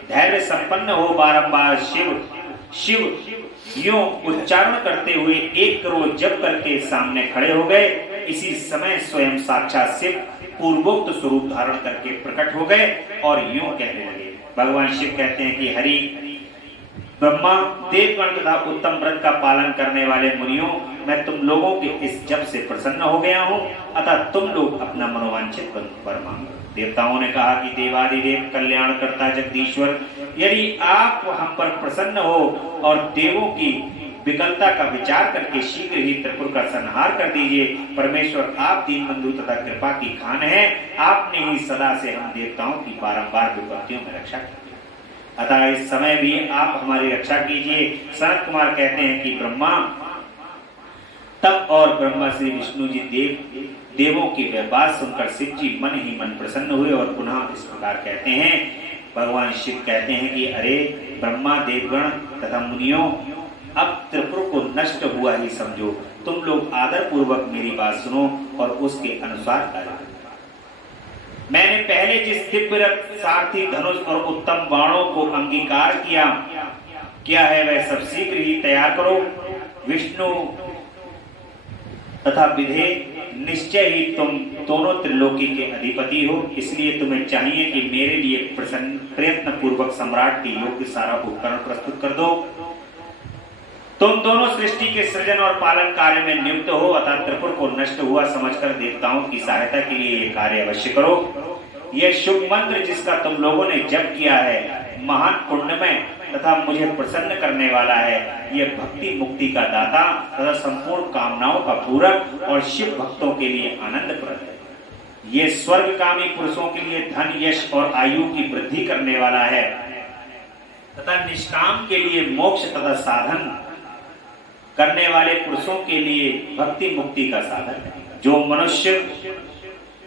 धैर्य संपन्न हो बारंबार शिव शिव यों उच्चारण करते हुए 1 करोड़ जप करके सामने खड़े हो गए। इसी समय स्वयं साक्षात शिव पूर्वोक्त स्वरूप धारण करके प्रकट हो गए और यूं कहने लगे। भगवान शिव कहते हैं कि हरि ब्रह्मा, देवगण तथा उत्तम व्रत का पालन करने वाले मुनियों, मैं तुम लोगों के इस जप से प्रसन्न हो गया हूँ, अतः तुम लोग अपना मनोवांछित वर मांगो। देवताओं ने कहा कि देवादिदेव कल्याणकर्ता जगदीश्वर, यदि आप हम पर प्रसन्न हो और देवों की विकलता का विचार करके शीघ्र ही त्रिपुर का संहार कर दीजिए। परमेश्वर आप दीनबंधु तथा कृपा की खान है, आपने ही सदा से हम देवताओं की बारंबार विपत्तियों में रक्षा की, अतः इस समय भी आप हमारी रक्षा कीजिए। सनत कुमार कहते हैं कि ब्रह्मा, तब और ब्रह्मा श्री विष्णु जी देवों की वह बात सुनकर शिव जी मन ही मन प्रसन्न हुए और पुनः इस प्रकार कहते हैं। भगवान शिव कहते हैं कि अरे ब्रह्मा, देवगण तथा मुनियों, अब त्रिपुर को नष्ट हुआ ही समझो। तुम लोग आदर पूर्वक मेरी बात सुनो और उसके अनुसार करो। मैंने पहले जिस दिव्य रथ, सारथी, धनुष और उत्तम बाणों को अंगीकार किया है वह सब शीघ्र ही तैयार करो। विष्णु तथा विधे निश्चय ही तुम दोनों त्रिलोकी के अधिपति हो, इसलिए तुम्हें चाहिए कि मेरे लिए प्रयत्न पूर्वक सम्राट के योग्य सारा उपकरण प्रस्तुत कर दो। तुम दोनों सृष्टि के सृजन और पालन कार्य में नियुक्त हो, अतः त्रिपुर को नष्ट हुआ समझकर देवताओं की सहायता के लिए ये कार्य अवश्य करो। यह शुभ मंत्र जिसका तुम लोगों ने जप किया है महान पुण्यमय तथा मुझे प्रसन्न करने वाला है। यह भक्ति मुक्ति का दाता तथा संपूर्ण कामनाओं का पूरक और शिव भक्तों के लिए आनंदप्रद है। यह स्वर्गकामी पुरुषों के लिए धन, यश और आयु की वृद्धि करने वाला है तथा निष्काम के लिए मोक्ष तथा साधन करने वाले पुरुषों के लिए भक्ति मुक्ति का साधन है। जो मनुष्य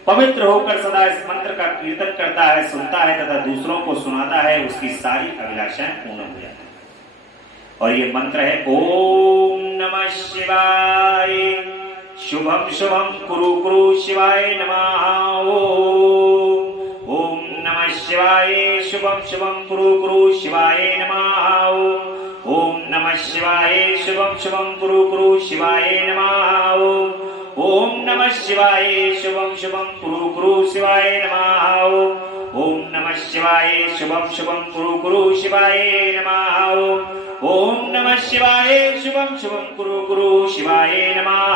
पवित्र होकर सदा इस मंत्र का कीर्तन करता है, सुनता है तथा दूसरों को सुनाता है, उसकी सारी अभिलाषाएं पूर्ण हो जाती हैं। और ये मंत्र है ओम नमः शिवाय, शुभम शुभम कुरु कुरु शिवाय नमः। ओम नमः शिवाय, शुभम शुभम कुरु कुरु शिवाय नमः। ओम नमः शिवाय, शुभम शुभम कुरु कुरु शिवाय नमः। ओम नमः शिवाय, शुभम शुभम कुरु कुरु शिवाय नमः। ओम नमः शिवाय, शुभम शुभम कुरु कुरु शिवाय नमः। ओम नमः शिवाय, शुभम शुभम कुरु कुरु शिवाय नमः।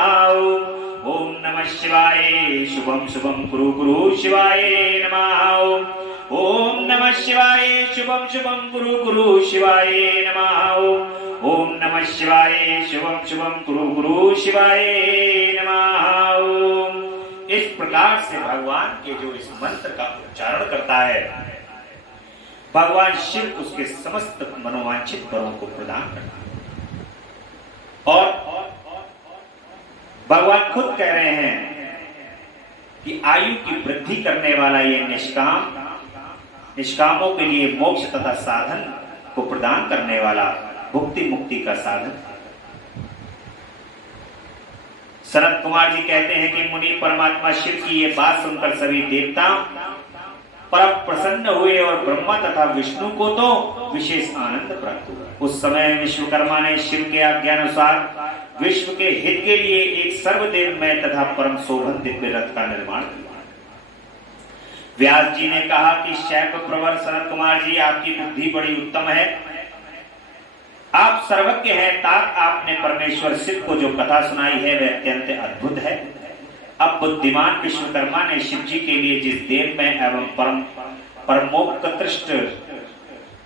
ओम नमः शिवाय, शुभम शुभम कुरु कुरु शिवाय नमः। ओम नमः शिवाय, शुभम शुभम कुरु कुरु शिवाय नमः। ओम नमः शिवाय, शुभम शुभम कुरु कुरु शिवाय नमः। इस प्रकार से भगवान के जो इस मंत्र का उच्चारण करता है, भगवान शिव उसके समस्त मनोवांछित वरों को प्रदान करता है। और भगवान खुद कह रहे हैं कि आयु की वृद्धि करने वाला ये निष्कामों के लिए मोक्ष तथा साधन को प्रदान करने वाला भुक्ति मुक्ति का साधन। सनत कुमार जी कहते हैं कि मुनि परमात्मा शिव की ये बात सुनकर सभी देवता परम प्रसन्न हुए और ब्रह्मा तथा विष्णु को तो विशेष आनंद प्राप्त हुआ। उस समय विश्वकर्मा ने शिव के आज्ञानुसार विश्व के हित के लिए एक सर्वदेवमय तथा परम शोभन दिव्य रथ का निर्माण किया। व्यास जी ने कहा कि शैव प्रवर सनत कुमार जी, आपकी बुद्धि बड़ी उत्तम है, आप सर्वज्ञ हैं, तात आपने परमेश्वर शिव को जो कथा सुनाई है वह अत्यंत अद्भुत है। अब बुद्धिमान विश्वकर्मा ने शिव जी के लिए जिस देव में एवं परमोत्कृष्ट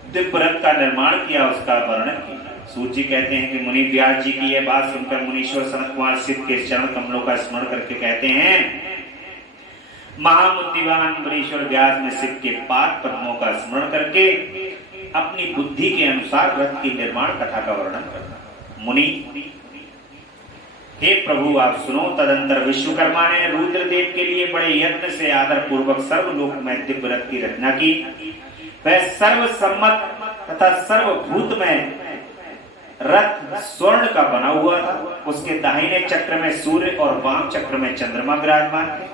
दिव्य रथ का निर्माण किया उसका वर्णन किया। सूत जी कहते हैं कि मुनि व्यास जी की यह बात सुनकर मुनीश्वर सनत कुमार शिव के चरण कमलों का स्मरण करके कहते हैं, महाबुद्धिमान मुनीश्वर व्यास ने शिव के पाद पद्मों का स्मरण करके अपनी बुद्धि के अनुसार रथ की निर्माण कथा का वर्णन करता। मुनि, हे प्रभु आप सुनो। तदंतर विश्वकर्मा ने रुद्रदेव के लिए बड़े यत्न से आदर पूर्वक सर्वलोक में दिव्य रथ की रचना की। वह सर्वसम्मत तथा सर्वभूत में रथ स्वर्ण का बना हुआ था। उसके दाहिने चक्र में सूर्य और वाम चक्र में चंद्रमा विराजमान थे।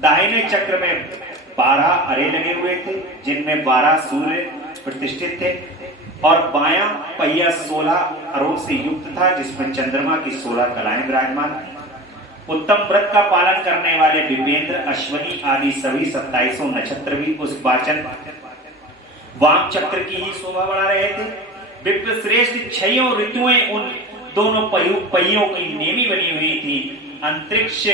दाहिने चक्र में 12 अरे लगे हुए थे जिनमें 12 सूर्य प्रतिष्ठित थे और बायां पहिया 16 अरों से युक्त था जिसमें चंद्रमा की 16 कलाएं विराजमान थी। उत्तम व्रत का पालन करने वाले विपेंद्र, अश्वनी आदि सभी 27 नक्षत्र भी उस वाचन वाम चक्र की ही शोभा बढ़ा रहे थे। विप्र श्रेष्ठ 6 ऋतुएं उन दोनों पहियों की नेमी बनी हुई थी। अंतरिक्ष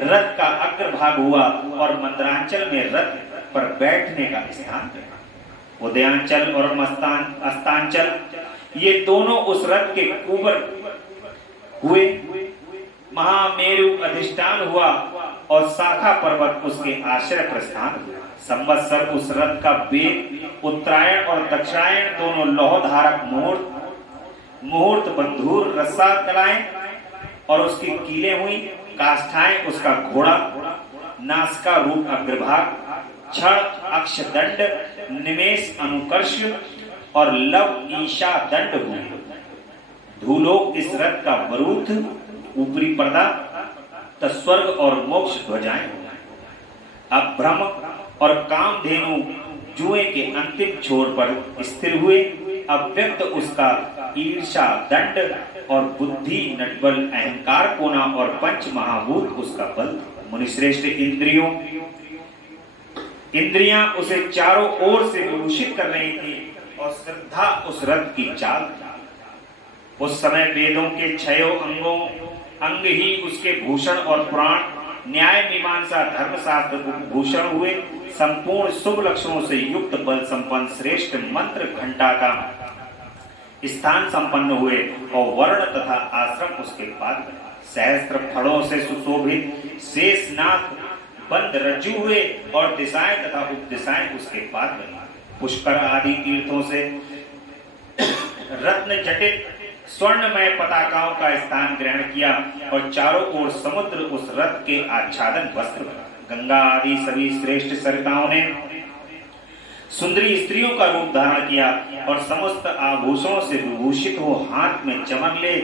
रथ का अग्रभाग हुआ और मंदरांचल में रथ पर बैठने का स्थान था। उदयांचल और अस्तांचल ये दोनों उस रथ के कुबर हुए। महामेरु अधिष्ठान हुआ और शाखा पर्वत उसके आश्रय प्रस्थान हुआ। संवत्सर उस रथ का वेग, उत्तरायण और दक्षिणायन दोनों लौह धारक मुहूर्त, बंधुर, रसा कलाएं और उसकी कीलें हुई, काष्ठाएं उसका घोड़ा, नासिका रूप अग्रभाग, छड़ अक्षदंड, निमेष अनुकर्ष और लव ईशा दंड हुए। धूलोक इस रथ का बरूथ, ऊपरी पर्दा, स्वर्ग और मोक्ष ध्वजाएं। अब ब्रह्म और कामधेनु जुए के अंतिम छोर पर स्थिर हुए। अव्यक्त उसका ईर्षा दंड और बुद्धि नटबल, अहंकार कोना और पंच महाभूत उसका बल। मुनिश्रेष्ठ इंद्रियां उसे चारों ओर से विभूषित कर रही थी और श्रद्धा उस रथ की चाल। उस समय वेदों के छयों अंग ही उसके भूषण और प्राण, न्याय मीमांसा धर्मशास्त्र भूषण हुए। संपूर्ण शुभ लक्षणों से युक्त बल संपन्न श्रेष्ठ मंत्र घंटा का स्थान संपन्न हुए और वर्ण तथा आश्रम उसके पास। सहस्त्र फलों से सुशोभित शेषनाग बंद रज्जु हुए और दिशाएं तथा उपदिशाएं उसके पास बनी। पुष्कर आदि तीर्थों से रत्न जटित स्वर्णमय पताकाओं का स्थान ग्रहण किया और चारों ओर समुद्र उस रथ के आच्छादन वस्त्र बना। गंगा आदि सभी श्रेष्ठ सरिताओं ने सुंदरी स्त्रियों का रूप धारण किया और समस्त आभूषणों से विभूषित हो हाथ में चमन ले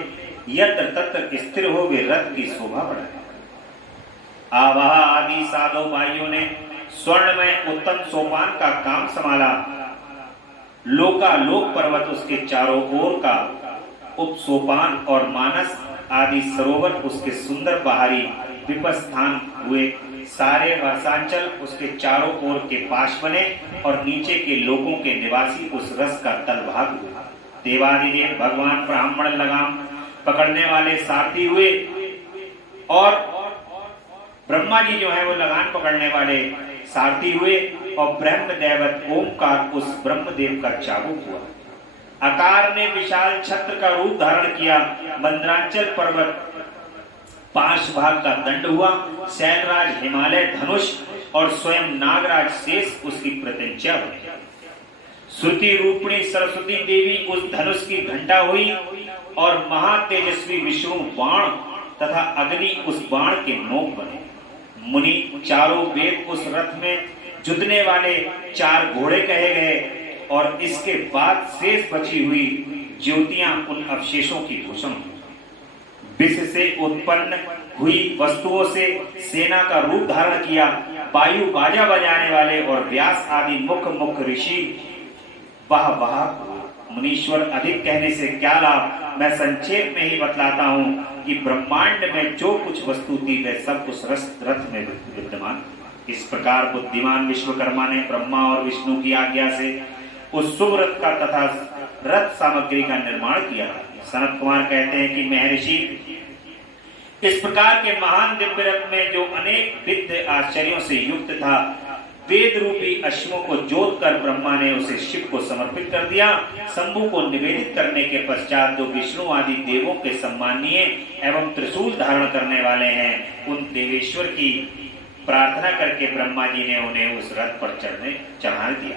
यत्र तत्र स्थिर हो वे रथ की शोभा बढ़ाई। आवाह आदि साधो भाइयों ने स्वर्णमय उत्तम सोपान का काम संभाला। लोकालोक पर्वत उसके चारों ओर का उपसोपान और मानस आदि सरोवर उसके सुंदर बाहरी विपस्थान हुए। सारे वर्षांचल उसके चारों ओर के पाश बने और नीचे के लोगों के निवासी उस रस का तलभाग हुए। देवादिदेव भगवान ब्राह्मण लगाम पकड़ने वाले सारथी हुए और ब्रह्मा जी जो है वो लगान पकड़ने वाले सारथी हुए और ब्रह्म दैवत ओमकार उस ब्रह्मदेव का चाबुक हुआ। आकार ने विशाल छत्र का रूप धारण किया। मंद्रांचल पर्वत पांच भाग का दंड हुआ। शैलराज हिमालय धनुष और स्वयं नागराज शेष उसकी प्रतिज्ञा हुई। श्रुति रूपिणी सरस्वती देवी उस धनुष की घंटा हुई और महातेजस्वी विष्णु बाण तथा अग्नि उस बाण के नोक बने। मुनि चारों वेद उस रथ में जुतने वाले चार घोड़े कहे गए और इसके बाद शेष बची हुई ज्योतियां उन अवशेषों की भूषण हुई। विष से उत्पन्न हुई वस्तुओं से सेना का रूप धारण किया। वायु बाजा बजाने वाले और व्यास आदि मुख ऋषि वाह वाह। मुनीश्वर अधिक कहने से क्या लाभ, मैं संक्षेप में ही बतलाता हूँ कि ब्रह्मांड में जो कुछ वस्तु थी वह सब उस रथ में विद्यमान। इस प्रकार बुद्धिमान विश्वकर्मा ने ब्रह्मा और विष्णु की आज्ञा से उस शुभ रथ का तथा रथ सामग्री का निर्माण किया। सनत कुमार कहते हैं कि महर्षि इस प्रकार के महान दिव्य रथ में जो अनेक विद्य आश्चर्यों से युक्त था, वेद रूपी अश्वों को जोत कर ब्रह्मा ने उसे शिव को समर्पित कर दिया। शंभु को निवेदित करने के पश्चात जो विष्णु आदि देवों के सम्मानीय एवं त्रिशूल धारण करने वाले हैं, उन देवेश्वर की प्रार्थना करके ब्रह्मा जी ने उन्हें उस रथ पर चढ़ा दिया।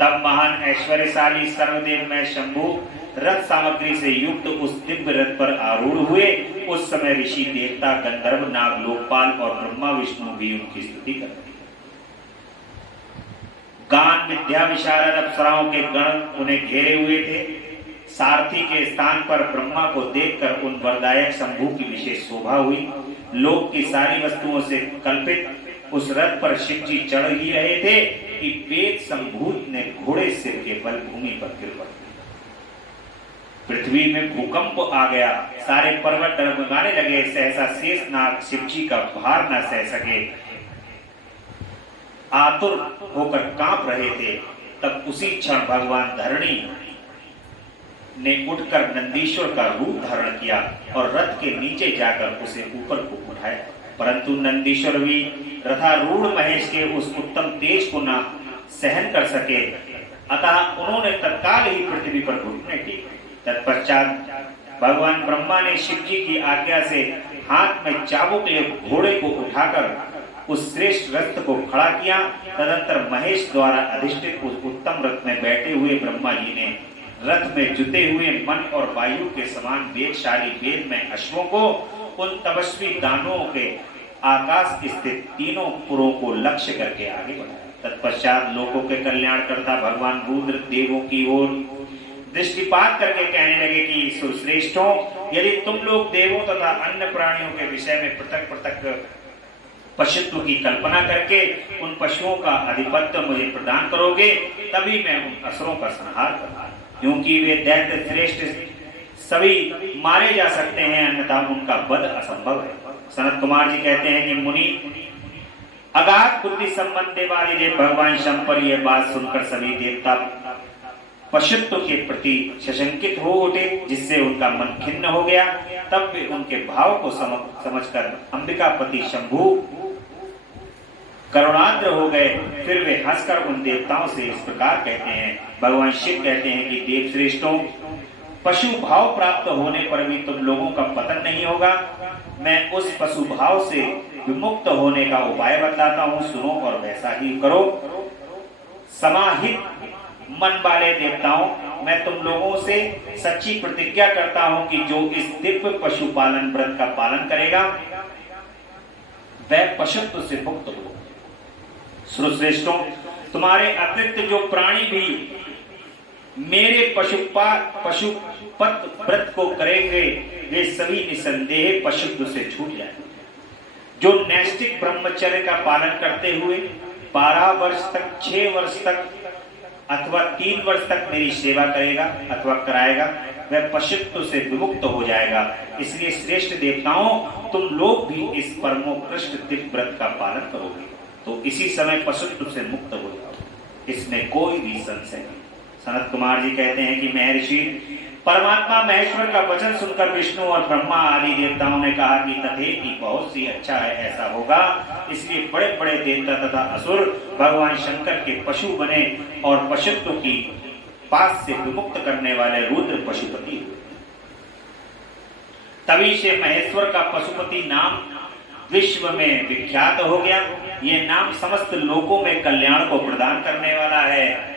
तब महान ऐश्वर्यशाली सर्वदेव में शंभु रथ सामग्री से युक्त उस दिव्य रथ पर आरूढ़ हुए। उस समय ऋषि देवता गंधर्व नाग लोकपाल और ब्रह्मा विष्णु भी उनकी स्तुति करते। गान विद्या विशारद अप्सराओं के गण उन्हें घेरे हुए थे। सारथी के स्थान पर ब्रह्मा को देखकर उन वरदायक शंभु की विशेष शोभा हुई। लोक की सारी वस्तुओं से कल्पित उस रथ पर शिव जी चढ़ ही रहे थे कि वेद संभूत ने घोड़े सिर के बल भूमि पर गिर पड़े। पृथ्वी में भूकंप आ गया, सारे पर्वत डगमगाने लगे। सहसा शेषनाग शिव जी का भार न सह सके, आतुर होकर कांप रहे थे। तब उसी क्षण भगवान धरणी ने उठकर नंदीश्वर का रूप धारण किया और रथ के नीचे जाकर उसे ऊपर को उठाया। परंतु नंदीश्वर भी रथारूढ़ महेश के उस उत्तम तेज को न सहन कर सके, अतः उन्होंने तत्काल ही पृथ्वी पर घुटने टेके। तत्पश्चात भगवान ब्रह्मा ने शिव जी की आज्ञा से हाथ में चाबुक ले घोड़े को उठाकर उस श्रेष्ठ रथ को खड़ा किया। तदंतर महेश द्वारा अधिष्ठित उस उत्तम रथ में बैठे हुए ब्रह्मा जी ने रथ में जुते हुए मन और वायु के समान वेगशाली वेद में अश्वों को उन तपस्वी दानवों के आकाश स्थित तीनों पुरों को लक्ष्य करके आगे बढ़ाया। तत्पश्चात लोगों के कल्याण करता भगवान रुद्र देवों की ओर दृष्टिपात करके कहने लगे कि सुश्रेष्ठों, यदि तुम लोग देवों तथा अन्य प्राणियों के विषय में पृथक पृथक पशुत्व की कल्पना करके उन पशुओं का आधिपत्य मुझे प्रदान करोगे, तभी मैं उन असुरों का संहार करूंगा, क्योंकि वे दैत्य श्रेष्ठ सभी मारे जा सकते हैं, अन्यथा उनका वध असंभव है। सनत कुमार जी कहते हैं कि मुनि अगाध बुद्धि संबंधी वाली देव भगवान शंकर यह बात सुनकर सभी देवता पशुत्व के प्रति सशंकित हो उठे, जिससे उनका मन खिन्न हो गया। तब वे उनके भाव को समझकर अंबिकापति शंभु करुणाद्र हो गए। फिर वे हंसकर उन देवताओं से इस प्रकार कहते हैं। भगवान शिव कहते हैं कि देव श्रेष्ठों, पशु भाव प्राप्त होने पर भी तुम लोगों का पतन नहीं होगा। मैं उस पशु भाव से विमुक्त होने का उपाय बताता हूँ, सुनो और वैसा ही करो। समाहित मन वाले देवताओं, मैं तुम लोगों से सच्ची प्रतिज्ञा करता हूं कि जो इस दिव्य पशुपालन व्रत का पालन करेगा वह पशुत्व से मुक्त हो। श्रेष्ठों, तुम्हारे अतिरिक्त जो प्राणी भी मेरे पशुपत व्रत को करेंगे वे सभी निसंदेह पशुत्व से छूट जाएंगे। जो नैष्ठिक ब्रह्मचर्य का पालन करते हुए 12 वर्ष तक, 6 वर्ष तक अथवा 3 वर्ष तक मेरी सेवा करेगा अथवा कराएगा, वह पशुत्व से विमुक्त हो जाएगा। इसलिए श्रेष्ठ देवताओं, तुम लोग भी इस परमोत्कृष्ट दिव्य व्रत का पालन करोगे तो इसी समय पशुत्व से मुक्त हो जाओगे, इसमें कोई भी संशय नहीं। सनत कुमार जी कहते हैं कि महर्षि परमात्मा महेश्वर का वचन सुनकर विष्णु और ब्रह्मा आदि देवताओं ने कहा कि तथेति, बहुत सी अच्छा है, ऐसा होगा। इसलिए बड़े बड़े देवता तथा असुर भगवान शंकर के पशु बने और पशुत्व की पास से विमुक्त करने वाले रुद्र पशुपति हुए। तभी से महेश्वर का पशुपति नाम विश्व में विख्यात हो गया। यह नाम समस्त लोगों में कल्याण को प्रदान करने वाला है।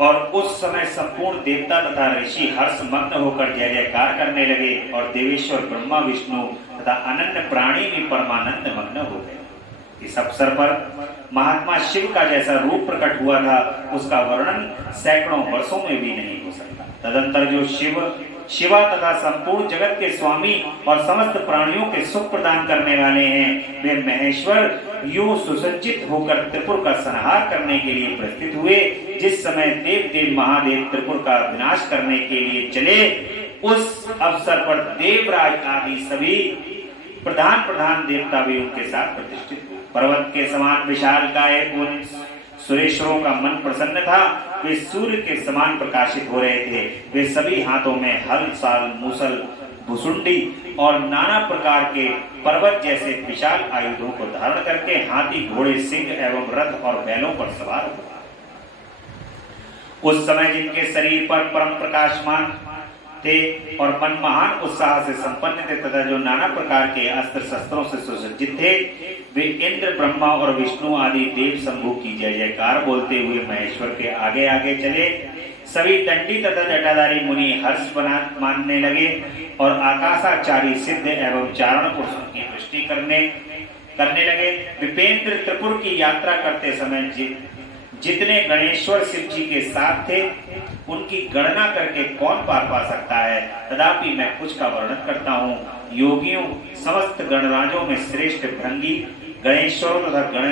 और उस समय संपूर्ण देवता तथा ऋषि हर्ष मग्न होकर जय जयकार करने लगे और देवेश्वर ब्रह्मा विष्णु तथा अनन्य प्राणी भी परमानंद मग्न हो गए। इस अवसर पर महात्मा शिव का जैसा रूप प्रकट हुआ था उसका वर्णन सैकड़ों वर्षों में भी नहीं हो सकता। तदंतर जो शिवा तथा संपूर्ण जगत के स्वामी और समस्त प्राणियों के सुख प्रदान करने वाले हैं, वे महेश्वर यूं सुसज्जित होकर त्रिपुर का संहार करने के लिए प्रस्थित हुए। जिस समय देव देव महादेव त्रिपुर का विनाश करने के लिए चले, उस अवसर पर देवराज आदि सभी प्रधान देवता भी उनके साथ प्रतिष्ठित हुए। पर्वत के समान विशालकाय उन सुरेश्वरों का मन प्रसन्न था। वे सूर्य के समान प्रकाशित हो रहे थे। वे सभी हाथों में हल, साल, मूसल, भुसुंडी और नाना प्रकार के पर्वत जैसे विशाल आयुधों को धारण करके हाथी, घोड़े, सिंह एवं रथ और बैलों पर सवार हुए। उस समय जिनके शरीर पर परम प्रकाशमान थे और मन महान उत्साह से संपन्न थे तथा जो नाना प्रकार के अस्त्र शस्त्रों से सुसज्जित थे, वे इंद्र, ब्रह्मा और विष्णु आदि देव शंभु की जय जयकार बोलते हुए महेश्वर के आगे आगे चले। सभी दंडी तथा जटाधारी मुनि हर्ष मानने लगे और आकाशाचारी सिद्ध एवं चारण पुरुषों की दृष्टि करने लगे। विपेंद्र त्रिपुर की यात्रा करते समय जितने गणेश्वर शिव जी के साथ थे उनकी गणना करके कौन पार पा सकता है। तथापि मैं कुछ का वर्णन करता हूँ। योगियों, समस्त गणराजों में श्रेष्ठ भृंगी गणेश्वरों तथा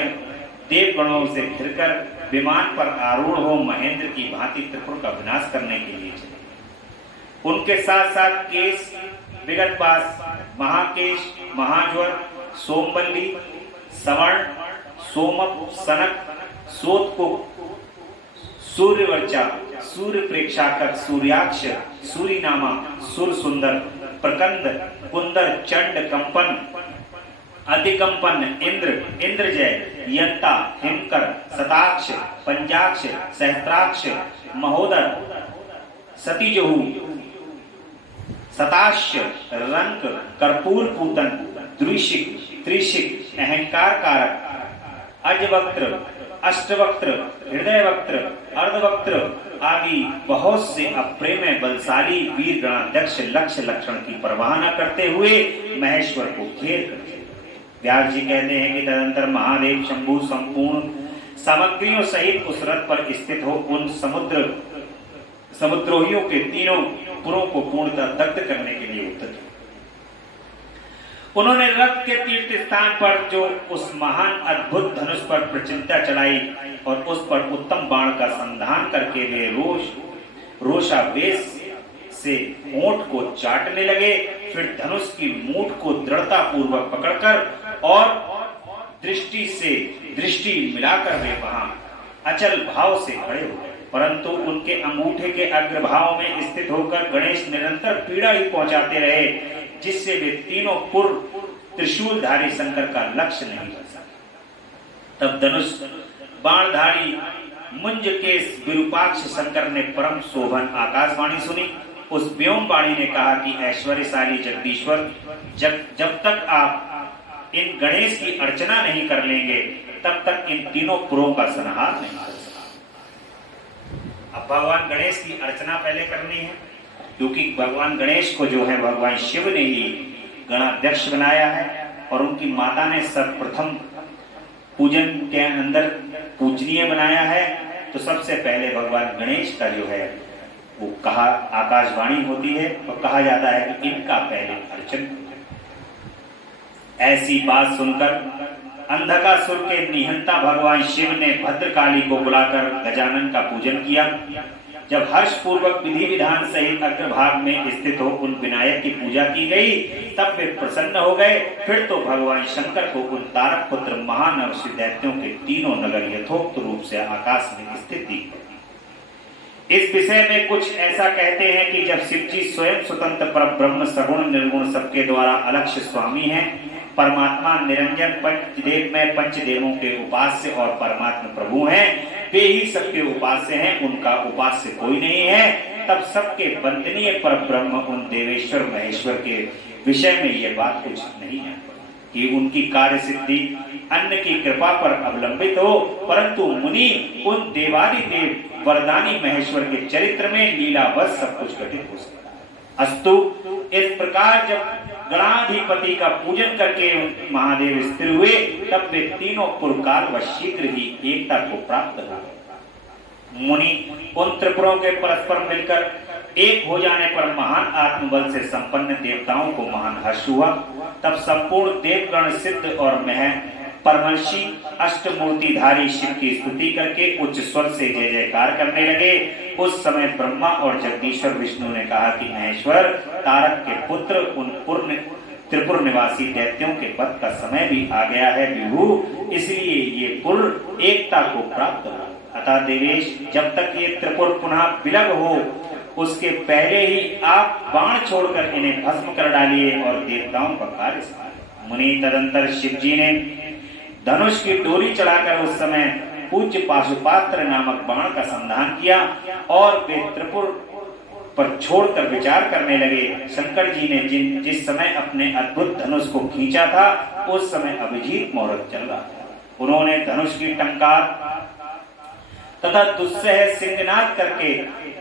देव गणों से घिरकर विमान पर आरूढ़ हो महेंद्र की भांति त्रिपुर का विनाश करने के लिए चले। उनके साथ साथ केश, विगतपास, महाकेश, महाज्वर, सोमबल्ली, सवर्ण, सोमप, सनक, सोतकुक, सूर्यवर्चा, सूर्य प्रेक्षाकक, सूर्याक्ष, सूरीनामा, सुर सुंदर, प्रकंद, कुंदर, चंड, कंपन, अधिकंपन, इंद्रजय, यंता, हिमकर, शताक्ष, पंजाक्ष, सहस्त्राक्ष, महोदर, सतीजहु, शताश्य, रंक, कर्पूर पूतन, द्विशिक, त्रिशिक, अहंकार कारक, अजवक्त्र, अष्टवक्त्र, हृदयवक्त्र, अर्धवक्त्र आदि बहुत से अप्रेमय बलशाली वीर गणाध्यक्ष लक्ष्य लक्षण की परवाह न करते हुए महेश्वर को घेर कर, व्यास जी कहते हैं कि तदंतर महादेव शंभु संपूर्ण सामग्रियों सहित उस रथ पर स्थित हो उन समुद्रोहियों के तीनों पुरों को पूर्णतः दग्ध करने के लिए उतर। उन्होंने रथ के तीर्थ स्थान पर जो उस महान अद्भुत धनुष पर प्रचिंता चलाई और उस पर उत्तम बाण का संधान करके वे रोषावेश से होंठ को चाटने लगे। फिर धनुष की मूठ को दृढ़ता पूर्वक पकड़कर और दृष्टि मिलाकर वे वहां अचल भाव से खड़े हो गए, परंतु उनके अंगूठे के अग्रभाव में स्थित होकर गणेश निरंतर पीड़ा ही पहुंचाते रहे, जिससे वे तीनों पुर त्रिशूलधारी शंकर का लक्ष्य नहीं कर सके। तब धनुष बाणधारी मुंज केस विरूपाक्ष शंकर ने परम शोभन आकाशवाणी सुनी। उस व्योम वाणी ने कहा कि ऐश्वर्यशाली जगदीश्वर, जब तक आप इन गणेश की अर्चना नहीं कर लेंगे तब तक इन तीनों पुरों का संहार नहीं कर सकते। अब भगवान गणेश की अर्चना पहले करनी है, क्योंकि भगवान गणेश को जो है भगवान शिव ने ही गणाध्यक्ष बनाया है और उनकी माता ने सर्वप्रथम पूजन के अंदर पूजनीय बनाया है। तो सबसे पहले भगवान गणेश का जो है वो कहा आकाशवाणी होती है और कहा जाता है कि इनका पहले अर्चन। ऐसी बात सुनकर अंधकासुर के निहंता भगवान शिव ने भद्रकाली को बुलाकर गजानन का पूजन किया। जब हर्ष पूर्वक विधि विधान सहित अग्रभाग में स्थित हो उन विनायक की पूजा की गई, तब वे प्रसन्न हो गए। फिर तो भगवान शंकर को उन तारक पुत्र महानवसी दैत्यों के तीनों नगर यथोक्त रूप से आकाश में स्थित दिख पड़े। इस विषय में कुछ ऐसा कहते हैं कि जब शिव जी स्वयं स्वतंत्र पर ब्रह्म सगुण निर्गुण सबके द्वारा अलक्ष्य स्वामी हैं, परमात्मा निरंजन पंचदेव में पंचदेवों के उपास्य और परमात्मा प्रभु हैं, वे ही सबके उपास्य हैं, उनका उपास्य कोई नहीं है, तब सबके वंदनीय पर ब्रह्म उन देवेश्वर महेश्वर के विषय में यह बात कुछ नहीं है कि उनकी कार्य सिद्धि अन्य की कृपा पर अवलंबित हो, परंतु मुनि उन देवादिदेव वरदानी महेश्वर के चरित्र में लीलावश सब कुछ घटित हो सकता। अस्तु, इस प्रकार जब गणाधिपति का पूजन करके महादेव स्थिर हुए, तब वे तीनों पुरकार व शीघ्र ही एकता को प्राप्त हो गए। मुनि उन त्रिपुरों के परस्पर मिलकर एक हो जाने पर महान आत्मबल से संपन्न देवताओं को महान हर्ष हुआ। तब संपूर्ण देवगण सिद्ध और परमर्षि अष्टमूर्तिधारी शिव की स्तुति करके उच्च स्वर से जय जयकार करने लगे। उस समय ब्रह्मा और जगदीश्वर विष्णु ने कहा कि महेश्वर, तारक के पुत्र, उन त्रिपुर निवासी दैत्यों के वध का समय भी आ गया है विभु, इसलिए ये पुर एकता को प्राप्त हो। अतः देवेश, जब तक ये त्रिपुर पुनः विलग हो उसके पहले ही आप बाण छोड़कर इन्हें भस्म कर डालिए और देवताओं का कार्य संभालिए। मुनि तदंतर शिव जी ने धनुष की डोरी चढ़ाकर उस समय पूज्य पाशुपात्र नामक बाण का संधान किया और वे त्रिपुर पर छोड़कर विचार करने लगे। शंकर जी ने जिस समय अपने अद्भुत धनुष को खींचा था उस समय अभिजीत मुहूर्त चल रहा था। उन्होंने धनुष की टंकार तथा दुस्सह सिंहनाद करके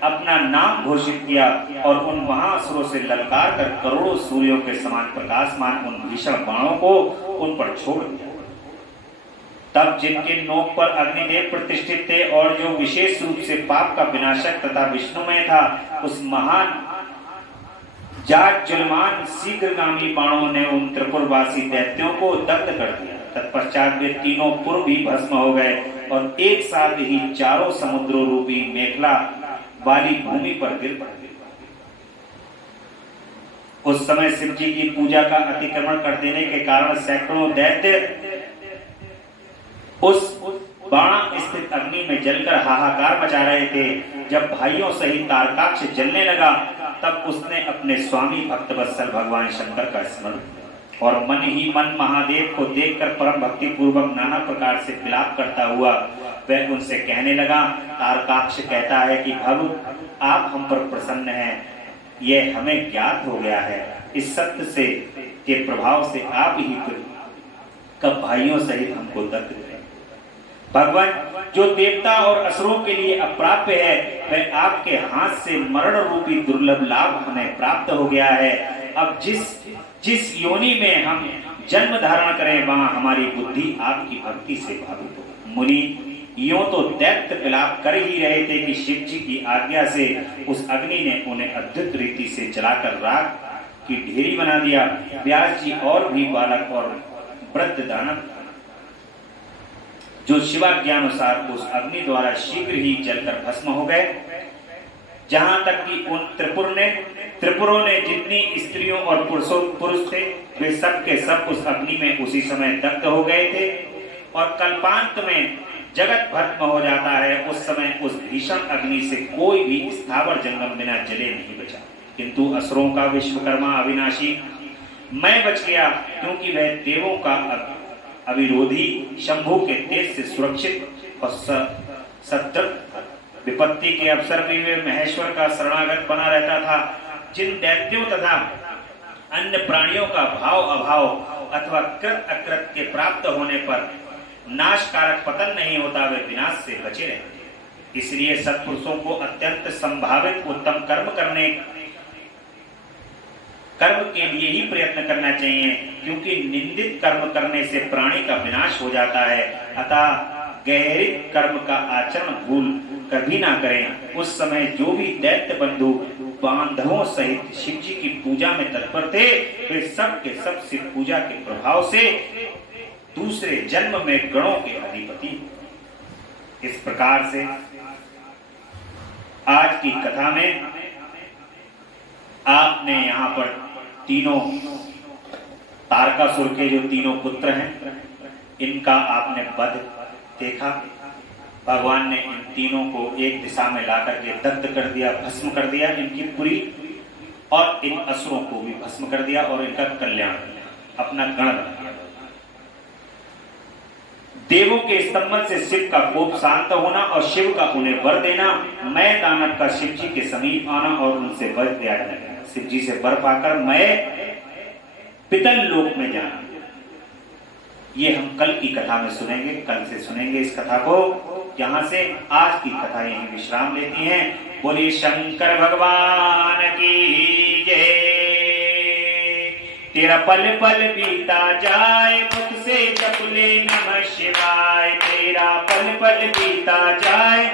अपना नाम घोषित किया और उन महाअसुरों से ललकार कर करोड़ों सूर्यों के समान प्रकाशमान उन भीषण बाणों को उन पर छोड़ दिया। तब जिनके नोक पर अग्निदेव प्रतिष्ठित थे और जो विशेष रूप से पाप का विनाशक तथा विष्णुमय था, उस महान जाट जुलमान शीघ्रगामी बाणों ने उन त्रिपुरवासी दैत्यों को दग्ध कर दिया। तत्पश्चात वे तीनों पुर भी भस्म हो गए और एक साथ ही चारों समुद्रों रूपी मेखला वाली भूमि पर गिर पड़े। उस समय शिव जी की पूजा का अतिक्रमण कर देने के कारण सैकड़ों दैत्य उस बाण स्थित अग्नि में जलकर हाहाकार मचा रहे थे। जब भाइयों सहित तारकाक्ष जलने लगा, तब उसने अपने स्वामी भक्तवत्सल भगवान शंकर का स्मरण किया और मन ही मन महादेव को देखकर परम भक्ति पूर्वक नाना प्रकार से विलाप करता हुआ वह उनसे कहने लगा। तारकाक्ष कहता है कि भगु, आप हम पर प्रसन्न हैं, यह हमें ज्ञात हो गया है। इस सत्य से के प्रभाव से आप ही कब भाइयों सहित हमको दत्त करें। भगवान जो देवता और असुरों के लिए अप्राप्य है, वह आपके हाथ से मरण रूपी दुर्लभ लाभ हमें प्राप्त हो गया है। अब जिस योनि में हम जन्म धारण करें, वहां हमारी बुद्धि आपकी भक्ति से भावित हो। मुनि यूं तो दैत्य विलाप कर ही रहे थे कि शिव जी की आज्ञा से उस अग्नि ने उन्हें अद्भुत रीति से जलाकर राख की ढेरी बना दिया। व्यास जी और भी बालक और वृद्ध दानव जो शिवाज्ञानुसार उस अग्नि द्वारा शीघ्र ही जलकर भस्म हो गए। जहां तक कि उन त्रिपुरों ने जितनी स्त्रियों और पुरुष थे, वे सब के सब उस अग्नि में उसी समय दग्ध हो गए थे। और कल्पांत में जगत भस्म हो जाता है, उस समय उस भीषण अग्नि से कोई भी स्थावर जंगम बिना जले नहीं बचा। किंतु असुरों का विश्वकर्मा अविनाशी मैं बच गया, क्योंकि वह देवों का अविरोधी शंभु के तेज से सुरक्षित और सतत विपत्ति के अवसर भी वे महेश्वर का शरणागत बना रहता था। जिन दैत्यों तथा अन्य प्राणियों का भाव अभाव अथवा कृत अकृत के प्राप्त होने पर नाशकारक पतन नहीं होता, वे विनाश से बचे रहते। इसलिए सत्पुरुषों को अत्यंत संभावित उत्तम कर्म के लिए ही प्रयत्न करना चाहिए, क्योंकि निंदित कर्म करने से प्राणी का विनाश हो जाता है। अतः गहरित कर्म का आचरण भूल कभी ना करें। उस समय जो भी दैत्य बंधु बांधवों सहित शिव जी की पूजा में तत्पर थे, वे सब के सब शिव पूजा के प्रभाव से दूसरे जन्म में गणों के अधिपति। इस प्रकार से आज की कथा में आपने यहाँ पर तीनों तारकासुर के जो तीनों पुत्र हैं, इनका आपने वध देखा। भगवान ने इन तीनों को एक दिशा में लाकर के दग्ध कर दिया, भस्म कर दिया इनकी पूरी, और इन असुरों को भी भस्म कर दिया और इनका कल्याण किया, अपना गण बना दिया। देवों के स्तंभन से शिव का कोप शांत होना और शिव का उन्हें वर देना, मैं दानव का शिव जी के समीप आना और उनसे वर दिया जाना। शिव जी से वर पाकर मैं पितल लोक में जाना, ये हम कल की कथा में सुनेंगे। कल से सुनेंगे इस कथा को। यहां से आज की कथा यहीं विश्राम लेती है। बोलिए शंकर भगवान की जय। तेरा पल पल बीता जाए, मुख से जप ले नमः शिवाय। तेरा पल पल बीता जाए,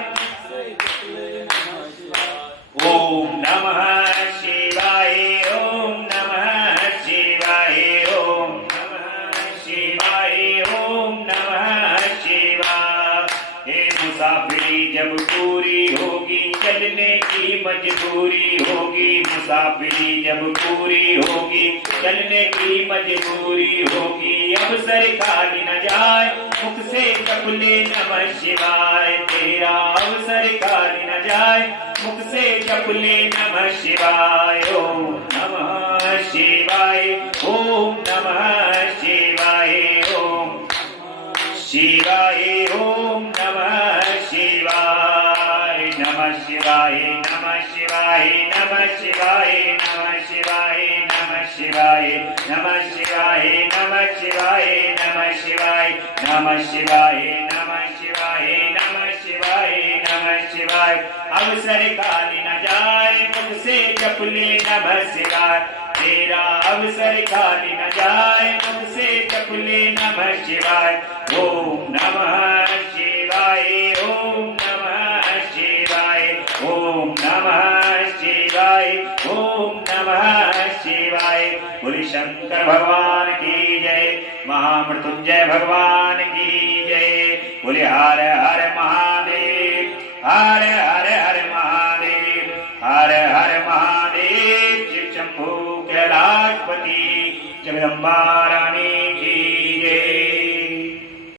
ओम नमः शिवाय, ओम नमः शिवाय, ओम नमः शिवाय, ओम नमः शिवाय। हे मुसाफिरी जब पूरी होगी, चलने की मजबूरी होगी। मुसाफिरी जब पूरी होगी, चलने की मजबूरी होगी। अवसर खाली न जाए, मुख से जप ले नमः शिवाय। तेरा अवसर खाली न जाए, मुख से जप ले नमः शिवाय। ओम नमः शिवाय, ओम नमः शिवाय, ओम शिवाय, ओम नमः शिवाय। नमः शिवाय, नमः शिवाय, नमः शिवाय, नमः शिवाय, नमः शिवाय, नमः शिवाय, नमः शिवाय, नमः शिवाय, नमः शिवाय, नमः शिवाय, नमः शिवाय, नमः शिवाय। अवसर खाली न जाए, मुख से जप ले नमः शिवाय। तेरा अवसर खाली न जाए, मुख से जप ले नमः शिवाय। ओम नमः शिवाय, ओम नमः शिवाय, ओम नमः शिवाय, ओम नमः शिवाय। बोले शंकर भगवान की जय, महामृत्युंजय भगवान की जय। बोले हर हर महादेव, हर हर हर महादेव, हर हर महादेव। शिव शंभू कैलाशपति जगदम्बा